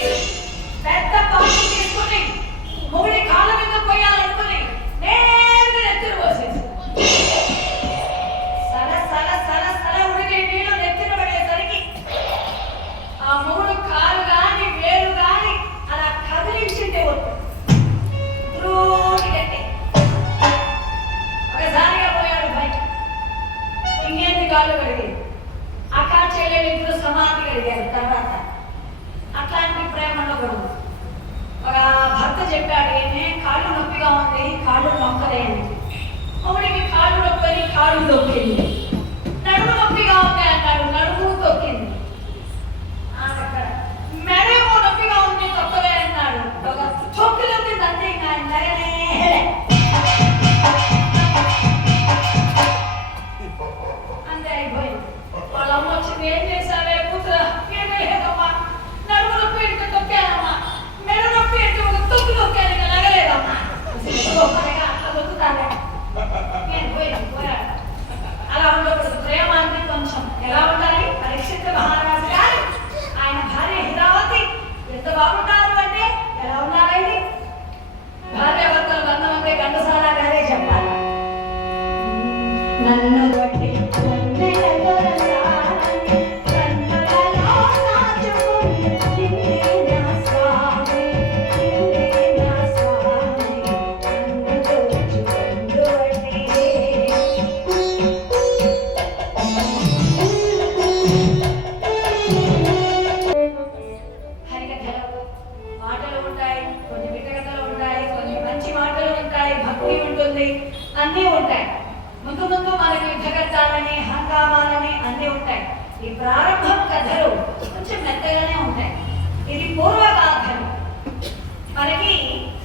పెద్ద పాత్ర తీసుకుని మొగుడి కాళ్ళ మీద పోయాలనుకుని నేరుగా నెత్తిన పోసేసి సల ఉడికి నీళ్లు నెత్తిన పడేసరికి ఆ మొగుడు కాలు గాని వేలు గాని అలా కదిలించింటే కట్టి ఒకసారిగా పోయాడు బయట. ఇంకేంది కాళ్ళు కడిగి అక్క చెల్లెలు ఇద్దరు సమాధి కడిగారు. తర్వాత అట్లాంటి ప్రేమలో గడువు. ఒక భర్త చెప్పాడు, ఏమే కాళ్ళు నొప్పిగా ఉంది, కాళ్ళు నొక్కలే అని. మొగుడికి కాళ్ళు నొప్పి అని కాళ్ళు తొక్కింది. నడుము నొప్పిగా ఉంది అన్నాడు, నడుము తొక్కింది. అక్కడ మెడేమో నొప్పిగా ఉంది, తొక్కలే అన్నాడు, తొక్కిలో అంతే. ఇంకా ఆయన లగనే అంతే అయిపోయింది. వాళ్ళ అమ్మ వచ్చింది, ఏం చేశావే కూతురా? ఏమీ లేదమ్మా, నడుము నొప్పి ఇంటి తొక్కానమ్మా, మెడ నొప్పి ఇంటి ఒక తొక్కి తొక్కాను, ఇంకా నగలేదమ్మా. అట్లా తొక్కుతానే నేను పోయాడు. అలా ఉండకూడదు. ప్రేమ అంటే కొంచెం ఎలా ఉండాలి? పరీక్షిత మహారాజు గారు ఆయన భార్య హిరావతి ఎంత బాగుంటారు అంటే ఎలా ఉన్నారండి? భార్యాభర్తల బంధం అంటే ఘంటసాల గారే చెప్పాలి. నన్ను బట్టి అన్నీ ఉంటాయి. ముందు మనకి యుద్ధగత్తాలని హంగామాలని అన్నీ ఉంటాయి. ఈ ప్రారంభం కథలు కొంచెం మెత్తగానే ఉంటాయి. ఇది పూర్వగాథలు. మనకి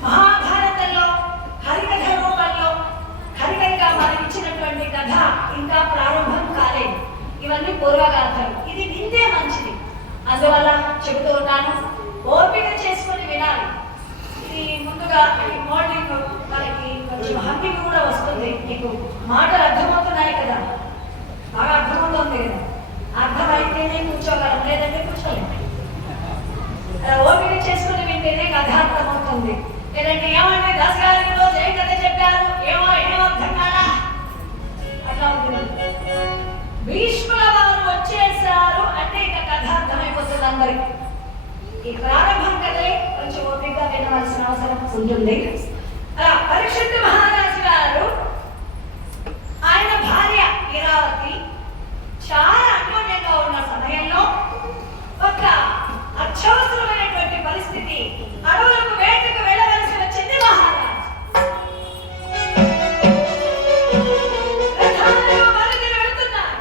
మహాభారతంలో హరికథ రూపంలో హరికథగా మనకి ఇచ్చినటువంటి కథ ఇంకా ప్రారంభం కాలేదు. ఇవన్నీ పూర్వగాథలు. ఇది వింటే మంచిది, అందువల్ల చెబుతూ ఉన్నాను. ఓపిక చేసుకొని వినాలి. ఇది ముందుగా మార్నింగ్ మనకి కొంచెం హంగింగ్ కూడా వస్తుంది. నీకు మాటలు అర్థమవుతున్నాయి కదా, బాగా అర్థమవుతుంది కదా. అర్థమైతేనే కూర్చోగలం, లేదంటే కూర్చోలేము. ఓపిక చేసుకుని వింటేనే కథ అర్థమవుతుంది. లేదంటే ఏమంటే దశగారి రోజు ఏం కథ చెప్పారు, ఏమో అర్థం కాదా అట్లా ఉంటుంది. భీష్ముల వారు వచ్చేసారు అంటే ఇక కథ అర్థమైపోతుంది అందరికి. ఈ ప్రారంభం కథలే కొంచెం ఓపికగా వినవలసిన అవసరం ఉంటుంది. అలా పరీక్షిత్ మహారాజు గారు ఆయన భార్య హిరావతి చాలా అన్యోన్యంగా ఉన్న సమయంలో ఒక అత్యవసరమైనటువంటి పరిస్థితి, అడవులకు వేటకు వెళ్ళవలసి వచ్చింది మహారాజు. రథాలు బయలుదేరి వెళ్తున్నారు.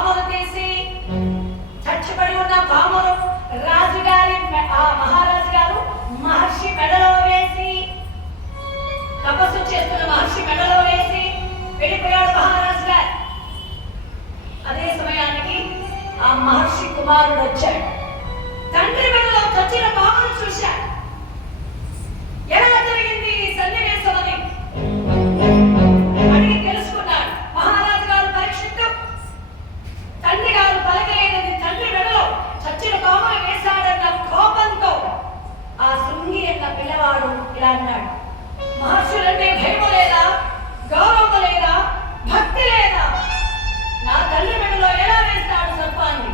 పాములు తీసి చచ్చిపడి ఉన్న పాములు రాజుగారి ఆ మహారాజు గారు మహర్షి మెడలో వేసి, తపస్సు చేస్తున్న మహర్షి మెడలో వేసి వెళ్ళిపోయాడు మహారాజు గారు. అదే సమయానికి ఆ మహర్షి కుమారుడు వచ్చాడు. తండ్రి మెడలో చచ్చిన పామును చూశాడు. ఎలా జరిగింది ఈ సన్నివేశం అని అడిగి తెలుసుకున్నాడు. మహారాజు గారు పరీక్షిస్తూ తండ్రి గారు పలకలేదని తండ్రి మెడలో చచ్చిన పామును వేశాడన్న కోపంతో ఆ శృంగి అన్న పిల్లవాడు ఇలా అన్నాడు, మహర్షులంటే భయము లేదా, గౌరవం లేదా, భక్తి లేదా? నా తల్లి మెడలో ఎలా వేస్తాడు సర్పాన్ని?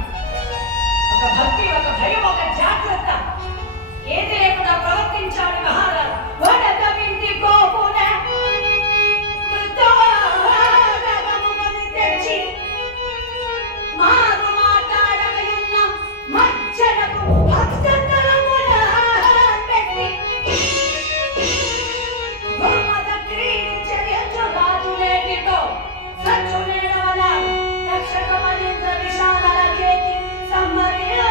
ఒక భక్తి, ఒక భయం, ఒక జాగ్రత్త ఏది లేకుండా ప్రవర్తించాడు మహారాజు. తెచ్చి మారు మాట్లాడమయున్న మధ్యలకు భక్తతలమున పెట్టి గోమద క్రీడించు రాజులేటితో సచ్చునేడవల రక్షక మనింద్ర విశాల కేతి సమ్మరియ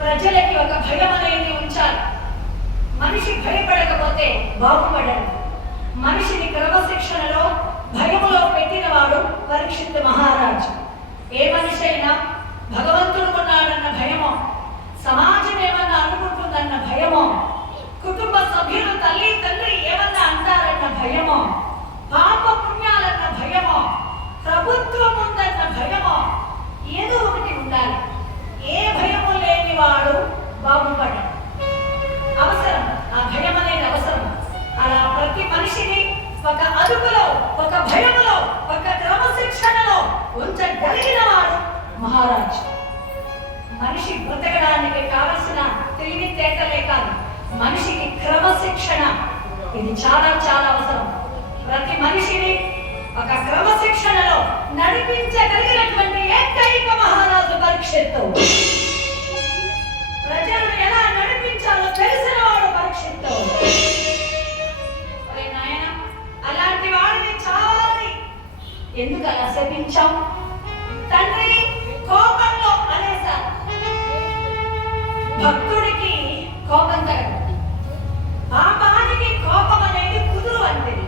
ప్రజలకి ఒక భయం అనేది ఉంచాలి. మనిషి భయపడకపోతే బాగుపడడు. మనిషిని క్రమశిక్షణలో భయములో పెట్టిన వాడు పరీక్షిత్ మహారాజు. ఏ మనిషి అయినా భగవంతుడు ఉన్నాడన్న భయమో, సమాజం ఏమన్నా అనుకుంటుందన్న భయమో, కుటుంబ సభ్యులు తల్లి తండ్రి ఏమన్నా అంటారన్న భయమో, పాప పుణ్యాలన్న భయమో, ప్రభుత్వం ఉందన్న భయమో, ఏదో ఒకటి ఉండాలి. ఏ భయము లేని వాడు బాగుపడ్డాడు. అవసరం, ఆ భయం అనేది అవసరం. అలా ప్రతి మనిషిని ఒక అదుపులో, ఒక భయములో, ఒక క్రమశిక్షణలో ఉంచగలిగిన వాడు మహారాజు. మనిషి బ్రతకడానికి కావలసిన తెలివితేటలే కాదు, మనిషికి క్రమశిక్షణ ఇది చాలా చాలా అవసరం. ప్రతి మనిషిని ఒక క్రమశిక్షణలో నడిపించగలిగినటువంటి ఏకైక మహారాజు పరీక్షిత్తు. ప్రజలను ఎలా నడిపించాలో తెలిసిన వాడు పరీక్షిత్తు. నాయన, అలాంటి వాడిని చావాలి. ఎందుకు అలా శపించాం? తండ్రి కోపంలో అనేసారు. భక్తుడికి కోపం తగదు, పాపానికి కోపం అనేది కుదురు అంటది.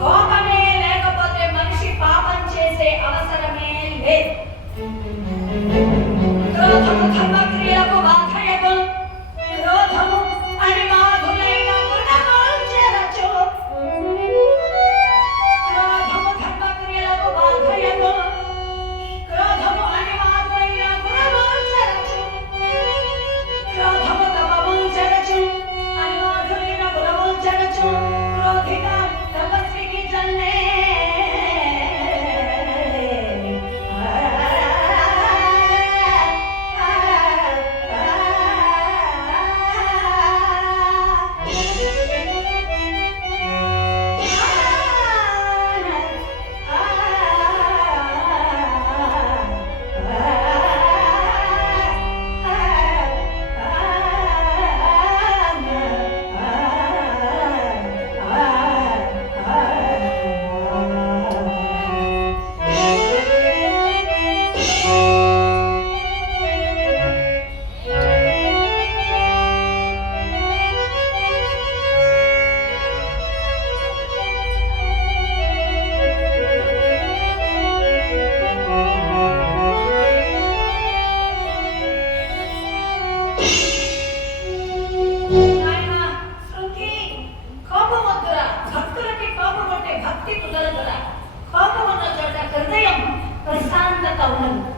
కోపమే లేకపోతే మనిషి పాపం చేసే అవసరమే లేదు. క్రోధము ధర్మక్రియలకు బాధయకు, క్రోధము అని మాధులైన గుణమోల్చెరచు. క్రోధము ధర్మక్రియలకు బాధయకు, క్రోధము అని మాధులైన గుణమోల్చెరచు. క్రోధము తపమోల్చెరచు, అని మాధులైన గుణమోల్చెరచు. క్రోధిగా తపస్వికి జన్నే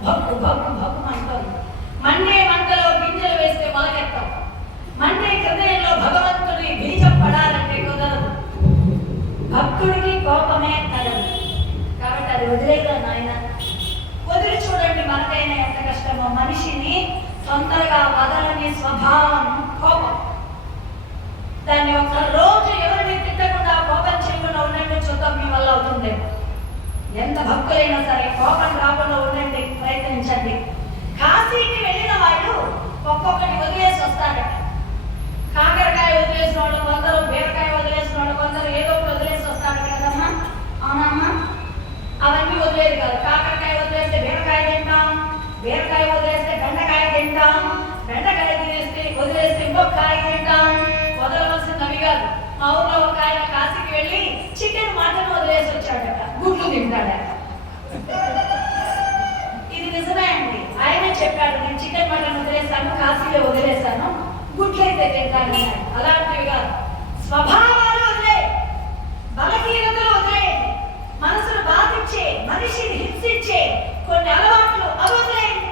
భక్కు భక్కు భక్కు అంటుంది. మండే మంటలో గింజలు వేస్తే మొలకెత్తాం. మండే హృదయంలో భగవంతుడి బీజం పడాలంటే కుదరదు. భక్తుడికి కోపమే తగదు. కాబట్టి అది వదిలేదా నాయన? వదిలి చూడండి, మనకైనా ఎంత కష్టమో. మనిషిని తొందరగా వదలని స్వభావం కోపం. దాన్ని ఒక రోజు ఎవరిని తిట్టకుండా కోపం చేయకుండా ఉండండి, చూద్దాం మీ వల్ల అవుతుంది. ఎంత భక్తులైనా సరే కోపం రాకుండా ఉండండి, ప్రయత్నించండి. కాశీకి వెళ్ళిన వాళ్ళు ఒక్కొక్కటి వదిలేసి వస్తారట. కాకరకాయ వదిలేసిన వాళ్ళు కొందరు, బీరకాయ వదిలేసిన వాళ్ళు కొందరు, ఏదో ఒకటి వదిలేసి వస్తారట కదమ్మా. అవునమ్మా? అవన్నీ వదిలేదు కాదు. కాకరకాయ వదిలేస్తే బీరకాయ తింటాం, బీరకాయ వదిలేస్తే బెండకాయ తింటాం, బెండకాయ వదిలేస్తే ఇంకొక కాయ తింటాం. వదలవలసినవి కాదు. మా ఊర్లో ఒక ఆయన కాశీకి వెళ్ళి చికెన్ మటన్ వదిలేసి వచ్చాడట, గుడ్లు తింటాడట. ఇది నిజమే అండి. ఆయనే చెప్పాడు, నేను చికెన్ మటన్ వదిలేసాను, కాశీలో వదిలేసాను, గుడ్లైతే తింటాను. అలాంటివి కాదు. స్వభావాలు వదిలే, బలహీనతలు వదిలే, మనసును బాధించే, మనిషిని హింసించే కొన్ని అలవాట్లు అవి వదిలేయండి.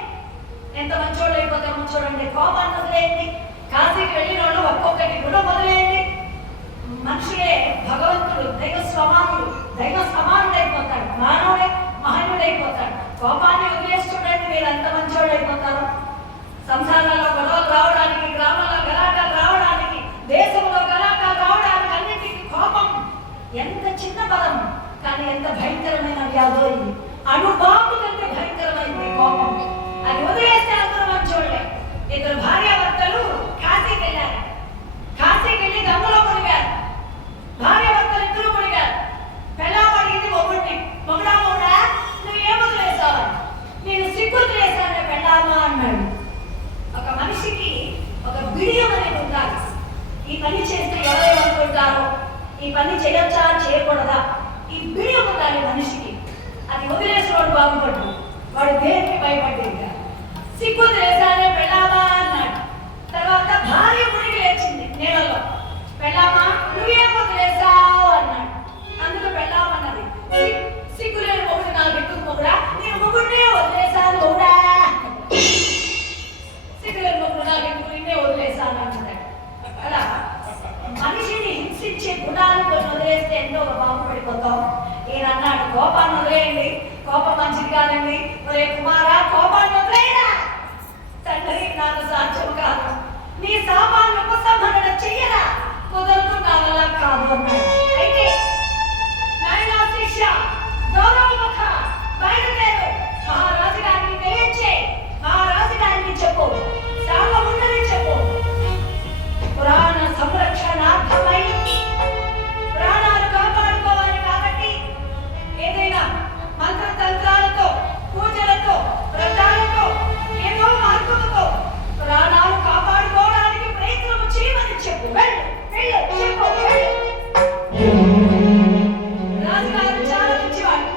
ఎంత మంచోళ్ళు అయిపోతామో చూడండి. కోపాన్ని వదిలేయండి. కాశీకి వెళ్ళిన వాళ్ళు ఒక్కొక్కటి గుణం వదిలేయండి. మనుషులే భగవంతుడు, దైవ సమానుడైపోతాడు. మానవుడే మహనీయుడైపోతాడు. కోపాన్ని వదిలేసి చూడండి, మీరు ఎంత మంచోళ్ళు అయిపోతారు. సంసారాల్లో గొడవలు రావడానికి, గ్రామంలో గలాటాలు రావడానికి, దేశంలో గలాటాలు రావడానికి అన్నింటికి కోపం ఎంత చిన్న పదం, కానీ ఎంత భయంకరమైన వ్యాధో ఇది. అణుబాంబు కంటే భయంకరమైంది కోపం. అది వదిలేస్తే అందరూ మంచోళ్ళే. ఇద్దరు భార్యాభర్తలు కాశీకి వెళ్ళారు. కాశీకి వెళ్ళి గంగలో మునిగారు. భార్యాభర్తలు ఇద్దరు మునిగారు. పెళ్ళామడిగింది మొగుడిని, మొగుడా నువ్వు ఏం వదిలేసావు? నేను సిగ్గు వదిలేసాను పెళ్ళామా అన్నాడు. ఒక మనిషికి ఒక బిడియం అనేది ఉండాలి. ఈ పని చేస్తే ఎవరేమనుకుంటారో, ఈ పని చేయొచ్చా చేయకూడదా, ఈ బిడియం ఉండాలి మనిషికి. అది వదిలేసి వాడు బాగుపడ్డు, వాడు దేనికి భయపడ్డా. సిగ్గు వదిలేసానే పెళ్ళామా అన్నాడు. తర్వాత భార్య మునిగి లేచింది నీళ్ళలో. పెళ్ళామా నువ్వేం వదిలేసావు అన్నాడు. అందుకు పెళ్ళామన్నది, సిగ్గు లేని మొగుడు నాకు ఎక్కువ మొగుడా, నేను మొగుడినే వదిలేసాను మొగుడా, సిగ్గు లేని మొగుడు నాకు ఎక్కువ నిన్నే వదిలేసాను అన్నాడు. అలా మనిషిని హింసించే గుణాలు కొన్ని వదిలేస్తే ఎంతో బాగుపడిపోతాం. ఈయన అన్నాడు, కోపాన్ని వదిలేయండి, కోపం మంచిది కాదండి. ఒరే కుమారా, కోపాన్ని వదిలేయరా. తండ్రి, నాకు సాధ్యం కాదు, నీ సామాన్య ఉపసంహరణ చెయ్యరా, కుదరదు, నా వల్ల కాదు అన్నాడు. అయితే నాయనా శిష్య, గౌరవముఖ, బయలుదేరు, మహారాజు గారిని తెలియచే, మహారాజు గారిని చెప్పు, సాగముండని చెప్పు. పురాణ సంరక్షణార్థమై ప్రాణాలు కాపాడుకోవాలి కాబట్టి ఏదైనా మంత్రతంత్రాలతో, పూజలతో, వ్రతాలతో, ఏదో మార్పులతో ప్రాణాలు కాపాడుకోవడానికి ప్రయత్నం చేయమని చెప్పు. వెళ్ళు వెళ్ళు చెప్పు, వెళ్ళు. రాజుగారు చాలా మంచివాడు.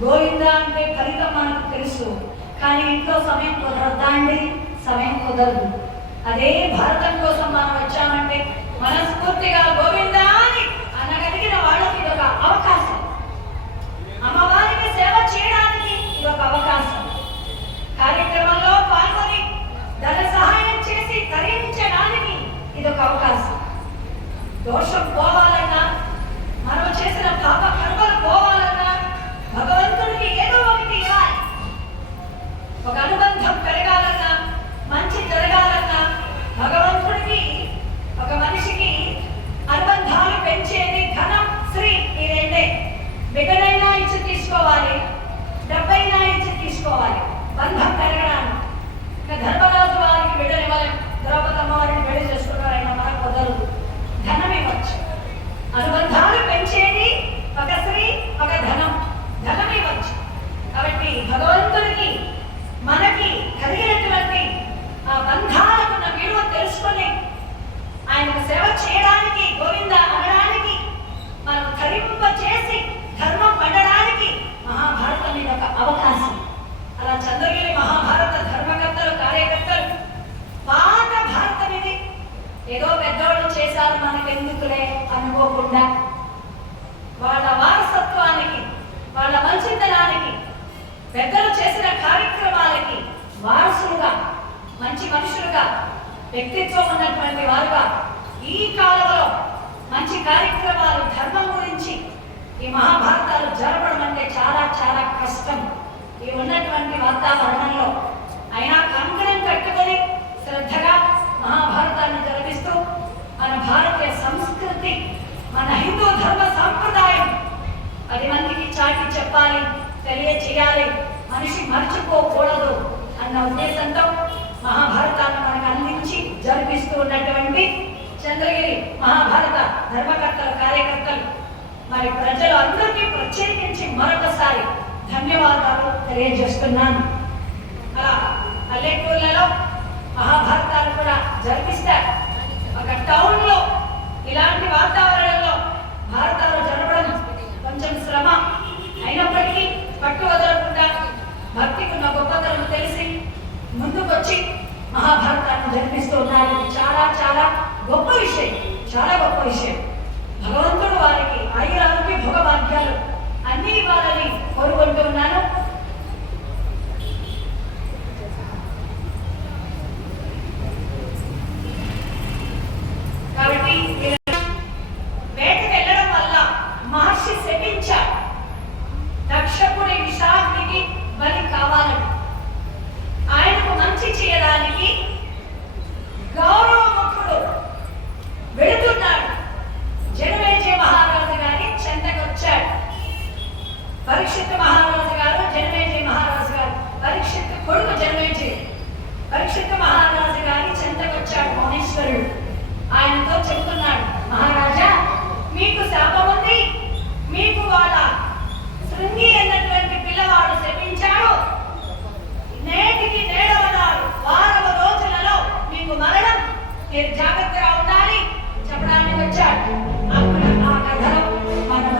గోవింద అంటే ఫలితం మనకు తెలుసు, కానీ ఇంట్లో సమయం కుదరద్దా అండి? సమయం కుదరదు. అదే భారతం కోసం మనం వచ్చామంటే మనస్ఫూర్తిగా గోవింద అని అనగలిగిన వాళ్ళకి ఇదొక అవకాశం. అమ్మవారికి సేవ చేయడానికి ఇదొక అవకాశం. కార్యక్రమంలో పాల్గొని ధన సహాయం చేసి తరించడానికి ఇదొక అవకాశం. దోషం పోవాలన్నా, మనం చేసిన పాప కర్మలు పోవాలన్నా భగవంతుడికి ఏదో ఒకటి ఇవ్వాలి. ఒక అనుబంధం పెరగాలన్నా, మంచి జరగాలన్నా భగవంతుడికి, ఒక మనిషికి అనుబంధాలు పెంచేది ధనం, శ్రీ, ఈ రెండే. బిడ్డనైనా ఇచ్చి తీసుకోవాలి, డబ్బైనా ఇచ్చి తీసుకోవాలి బంధం పెరగడానికి. ఇంకా ధర్మరాజు వారికి బిడ్డలు ఇవ్వాలి, ద్రౌపదమ్మ వారిని పెళ్లి చేసుకున్నారైనా మనకు కుదరదు. ధనం ఇవ్వచ్చు. అనుబంధాలు పెంచేది ఒక స్త్రీ, ఒక ధనం. ధనం ఇవ్వచ్చు. కాబట్టి భగవంతుడికి మనకి కలిగినటువంటి ఆ బంధాలకున్న విలువ తెలుసుకొని ఆయనకు సేవ చేయడానికి, గోవింద అనడానికి, మనం తరింప చేసి ధర్మం పండడానికి మహాభారతం మీద ఒక అవకాశం. అలా చంద్రగిరి మహాభారత ధర్మకర్తలు, కార్యకర్తలు పాత భారతం ఇది. ఏదో పెద్దవాళ్ళు చేశారు మనకెందుకులే అనుకోకుండా వాళ్ళ వారసత్వానికి, వాళ్ళ మంచితనానికి, పెద్దలు చేసిన కార్యక్రమాలకి వారసులుగా, మంచి మనుషులుగా, వ్యక్తిత్వం ఉన్నటువంటి వారుగా ఈ కాలంలో మంచి కార్యక్రమాలు, ధర్మం గురించి ఈ మహాభారతాలు జరపడం అంటే చాలా చాలా కష్టం ఈ ఉన్నటువంటి వాతావరణంలో. అయినా కంకణం కట్టుకొని శ్రద్ధగా మహాభారతాన్ని జరిపిస్తూ మన భారతీయ సంస్కృతి, మన హిందూ ధర్మ సాంప్రదాయం 10 మందికి చాటి చెప్పాలి, తెలియచేయాలి, మనిషి మర్చిపోకూడదు అన్న ఉద్దేశంతో మహాభారతాన్ని మనకు అందించి జరిపిస్తూ ఉన్నటువంటి చంద్రగిరి మహాభారత ధర్మకర్తలు, కార్యకర్తలు, మరి ప్రజలు అందరికీ ప్రత్యేకించి మరొకసారి ధన్యవాదాలు తెలియజేస్తున్నాను. అలా పల్లెటూళ్ళలో మహాభారతాలు కూడా జరిపిస్తారు. ఒక టౌన్లో ఇలాంటి వాతావరణంలో భారతాలు జరపడం కొంచెం శ్రమ అయినప్పటికీ పట్టు వదలకుండా భక్తికి ఉన్న గొప్పతనం తెలిసి ముందుకొచ్చి మహాభారతాన్ని జరిపిస్తూ ఉన్నారు. చాలా చాలా గొప్ప విషయం, చాలా గొప్ప విషయం. భగవంతుడు వారికి ఆయురారోగ్య భోగభాగ్యాలు అన్ని ఇవ్వాలని కోరుకుంటూ ఉన్నాను. కాబట్టి వేటకు వెళ్ళడం వల్ల మహర్షి శపించాడు, దక్షపుడి విషాగ్నికి బలి కావాలని. ఆయనకు మంచి చేయడానికి గౌరవముఖుడు వెళుతున్నాడు. జనమేజయ మహారాజు గారి చెంతకొచ్చాడు. పరీక్షిత్ మహారాజు గారు, జనమేజయ మహారాజు గారు, పరీక్షిత్ కొడుకు జనమేజయ, పరీక్షిత్ మహారాజు గారి చెంతకొచ్చాడు మౌనేశ్వరుడు. ఆయనతో చెబుతున్నాడు, మహారాజా మీకు శాపం ఉంది, మీకు వాళ్ళ శృంగి అన్నటువంటి పిల్లవాడు శపించాడు. నేటికి 7వ నాడు 6వ రోజులలో మీకు మరణం, మీరు జాగ్రత్తగా ఉండాలి చెప్పడానికి వచ్చాడు. అప్పుడు ఆ కథలో మనం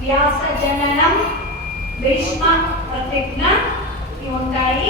వ్యాస జననం భీష్మ ప్రతిజ్ఞ ఇవి ఉంటాయి.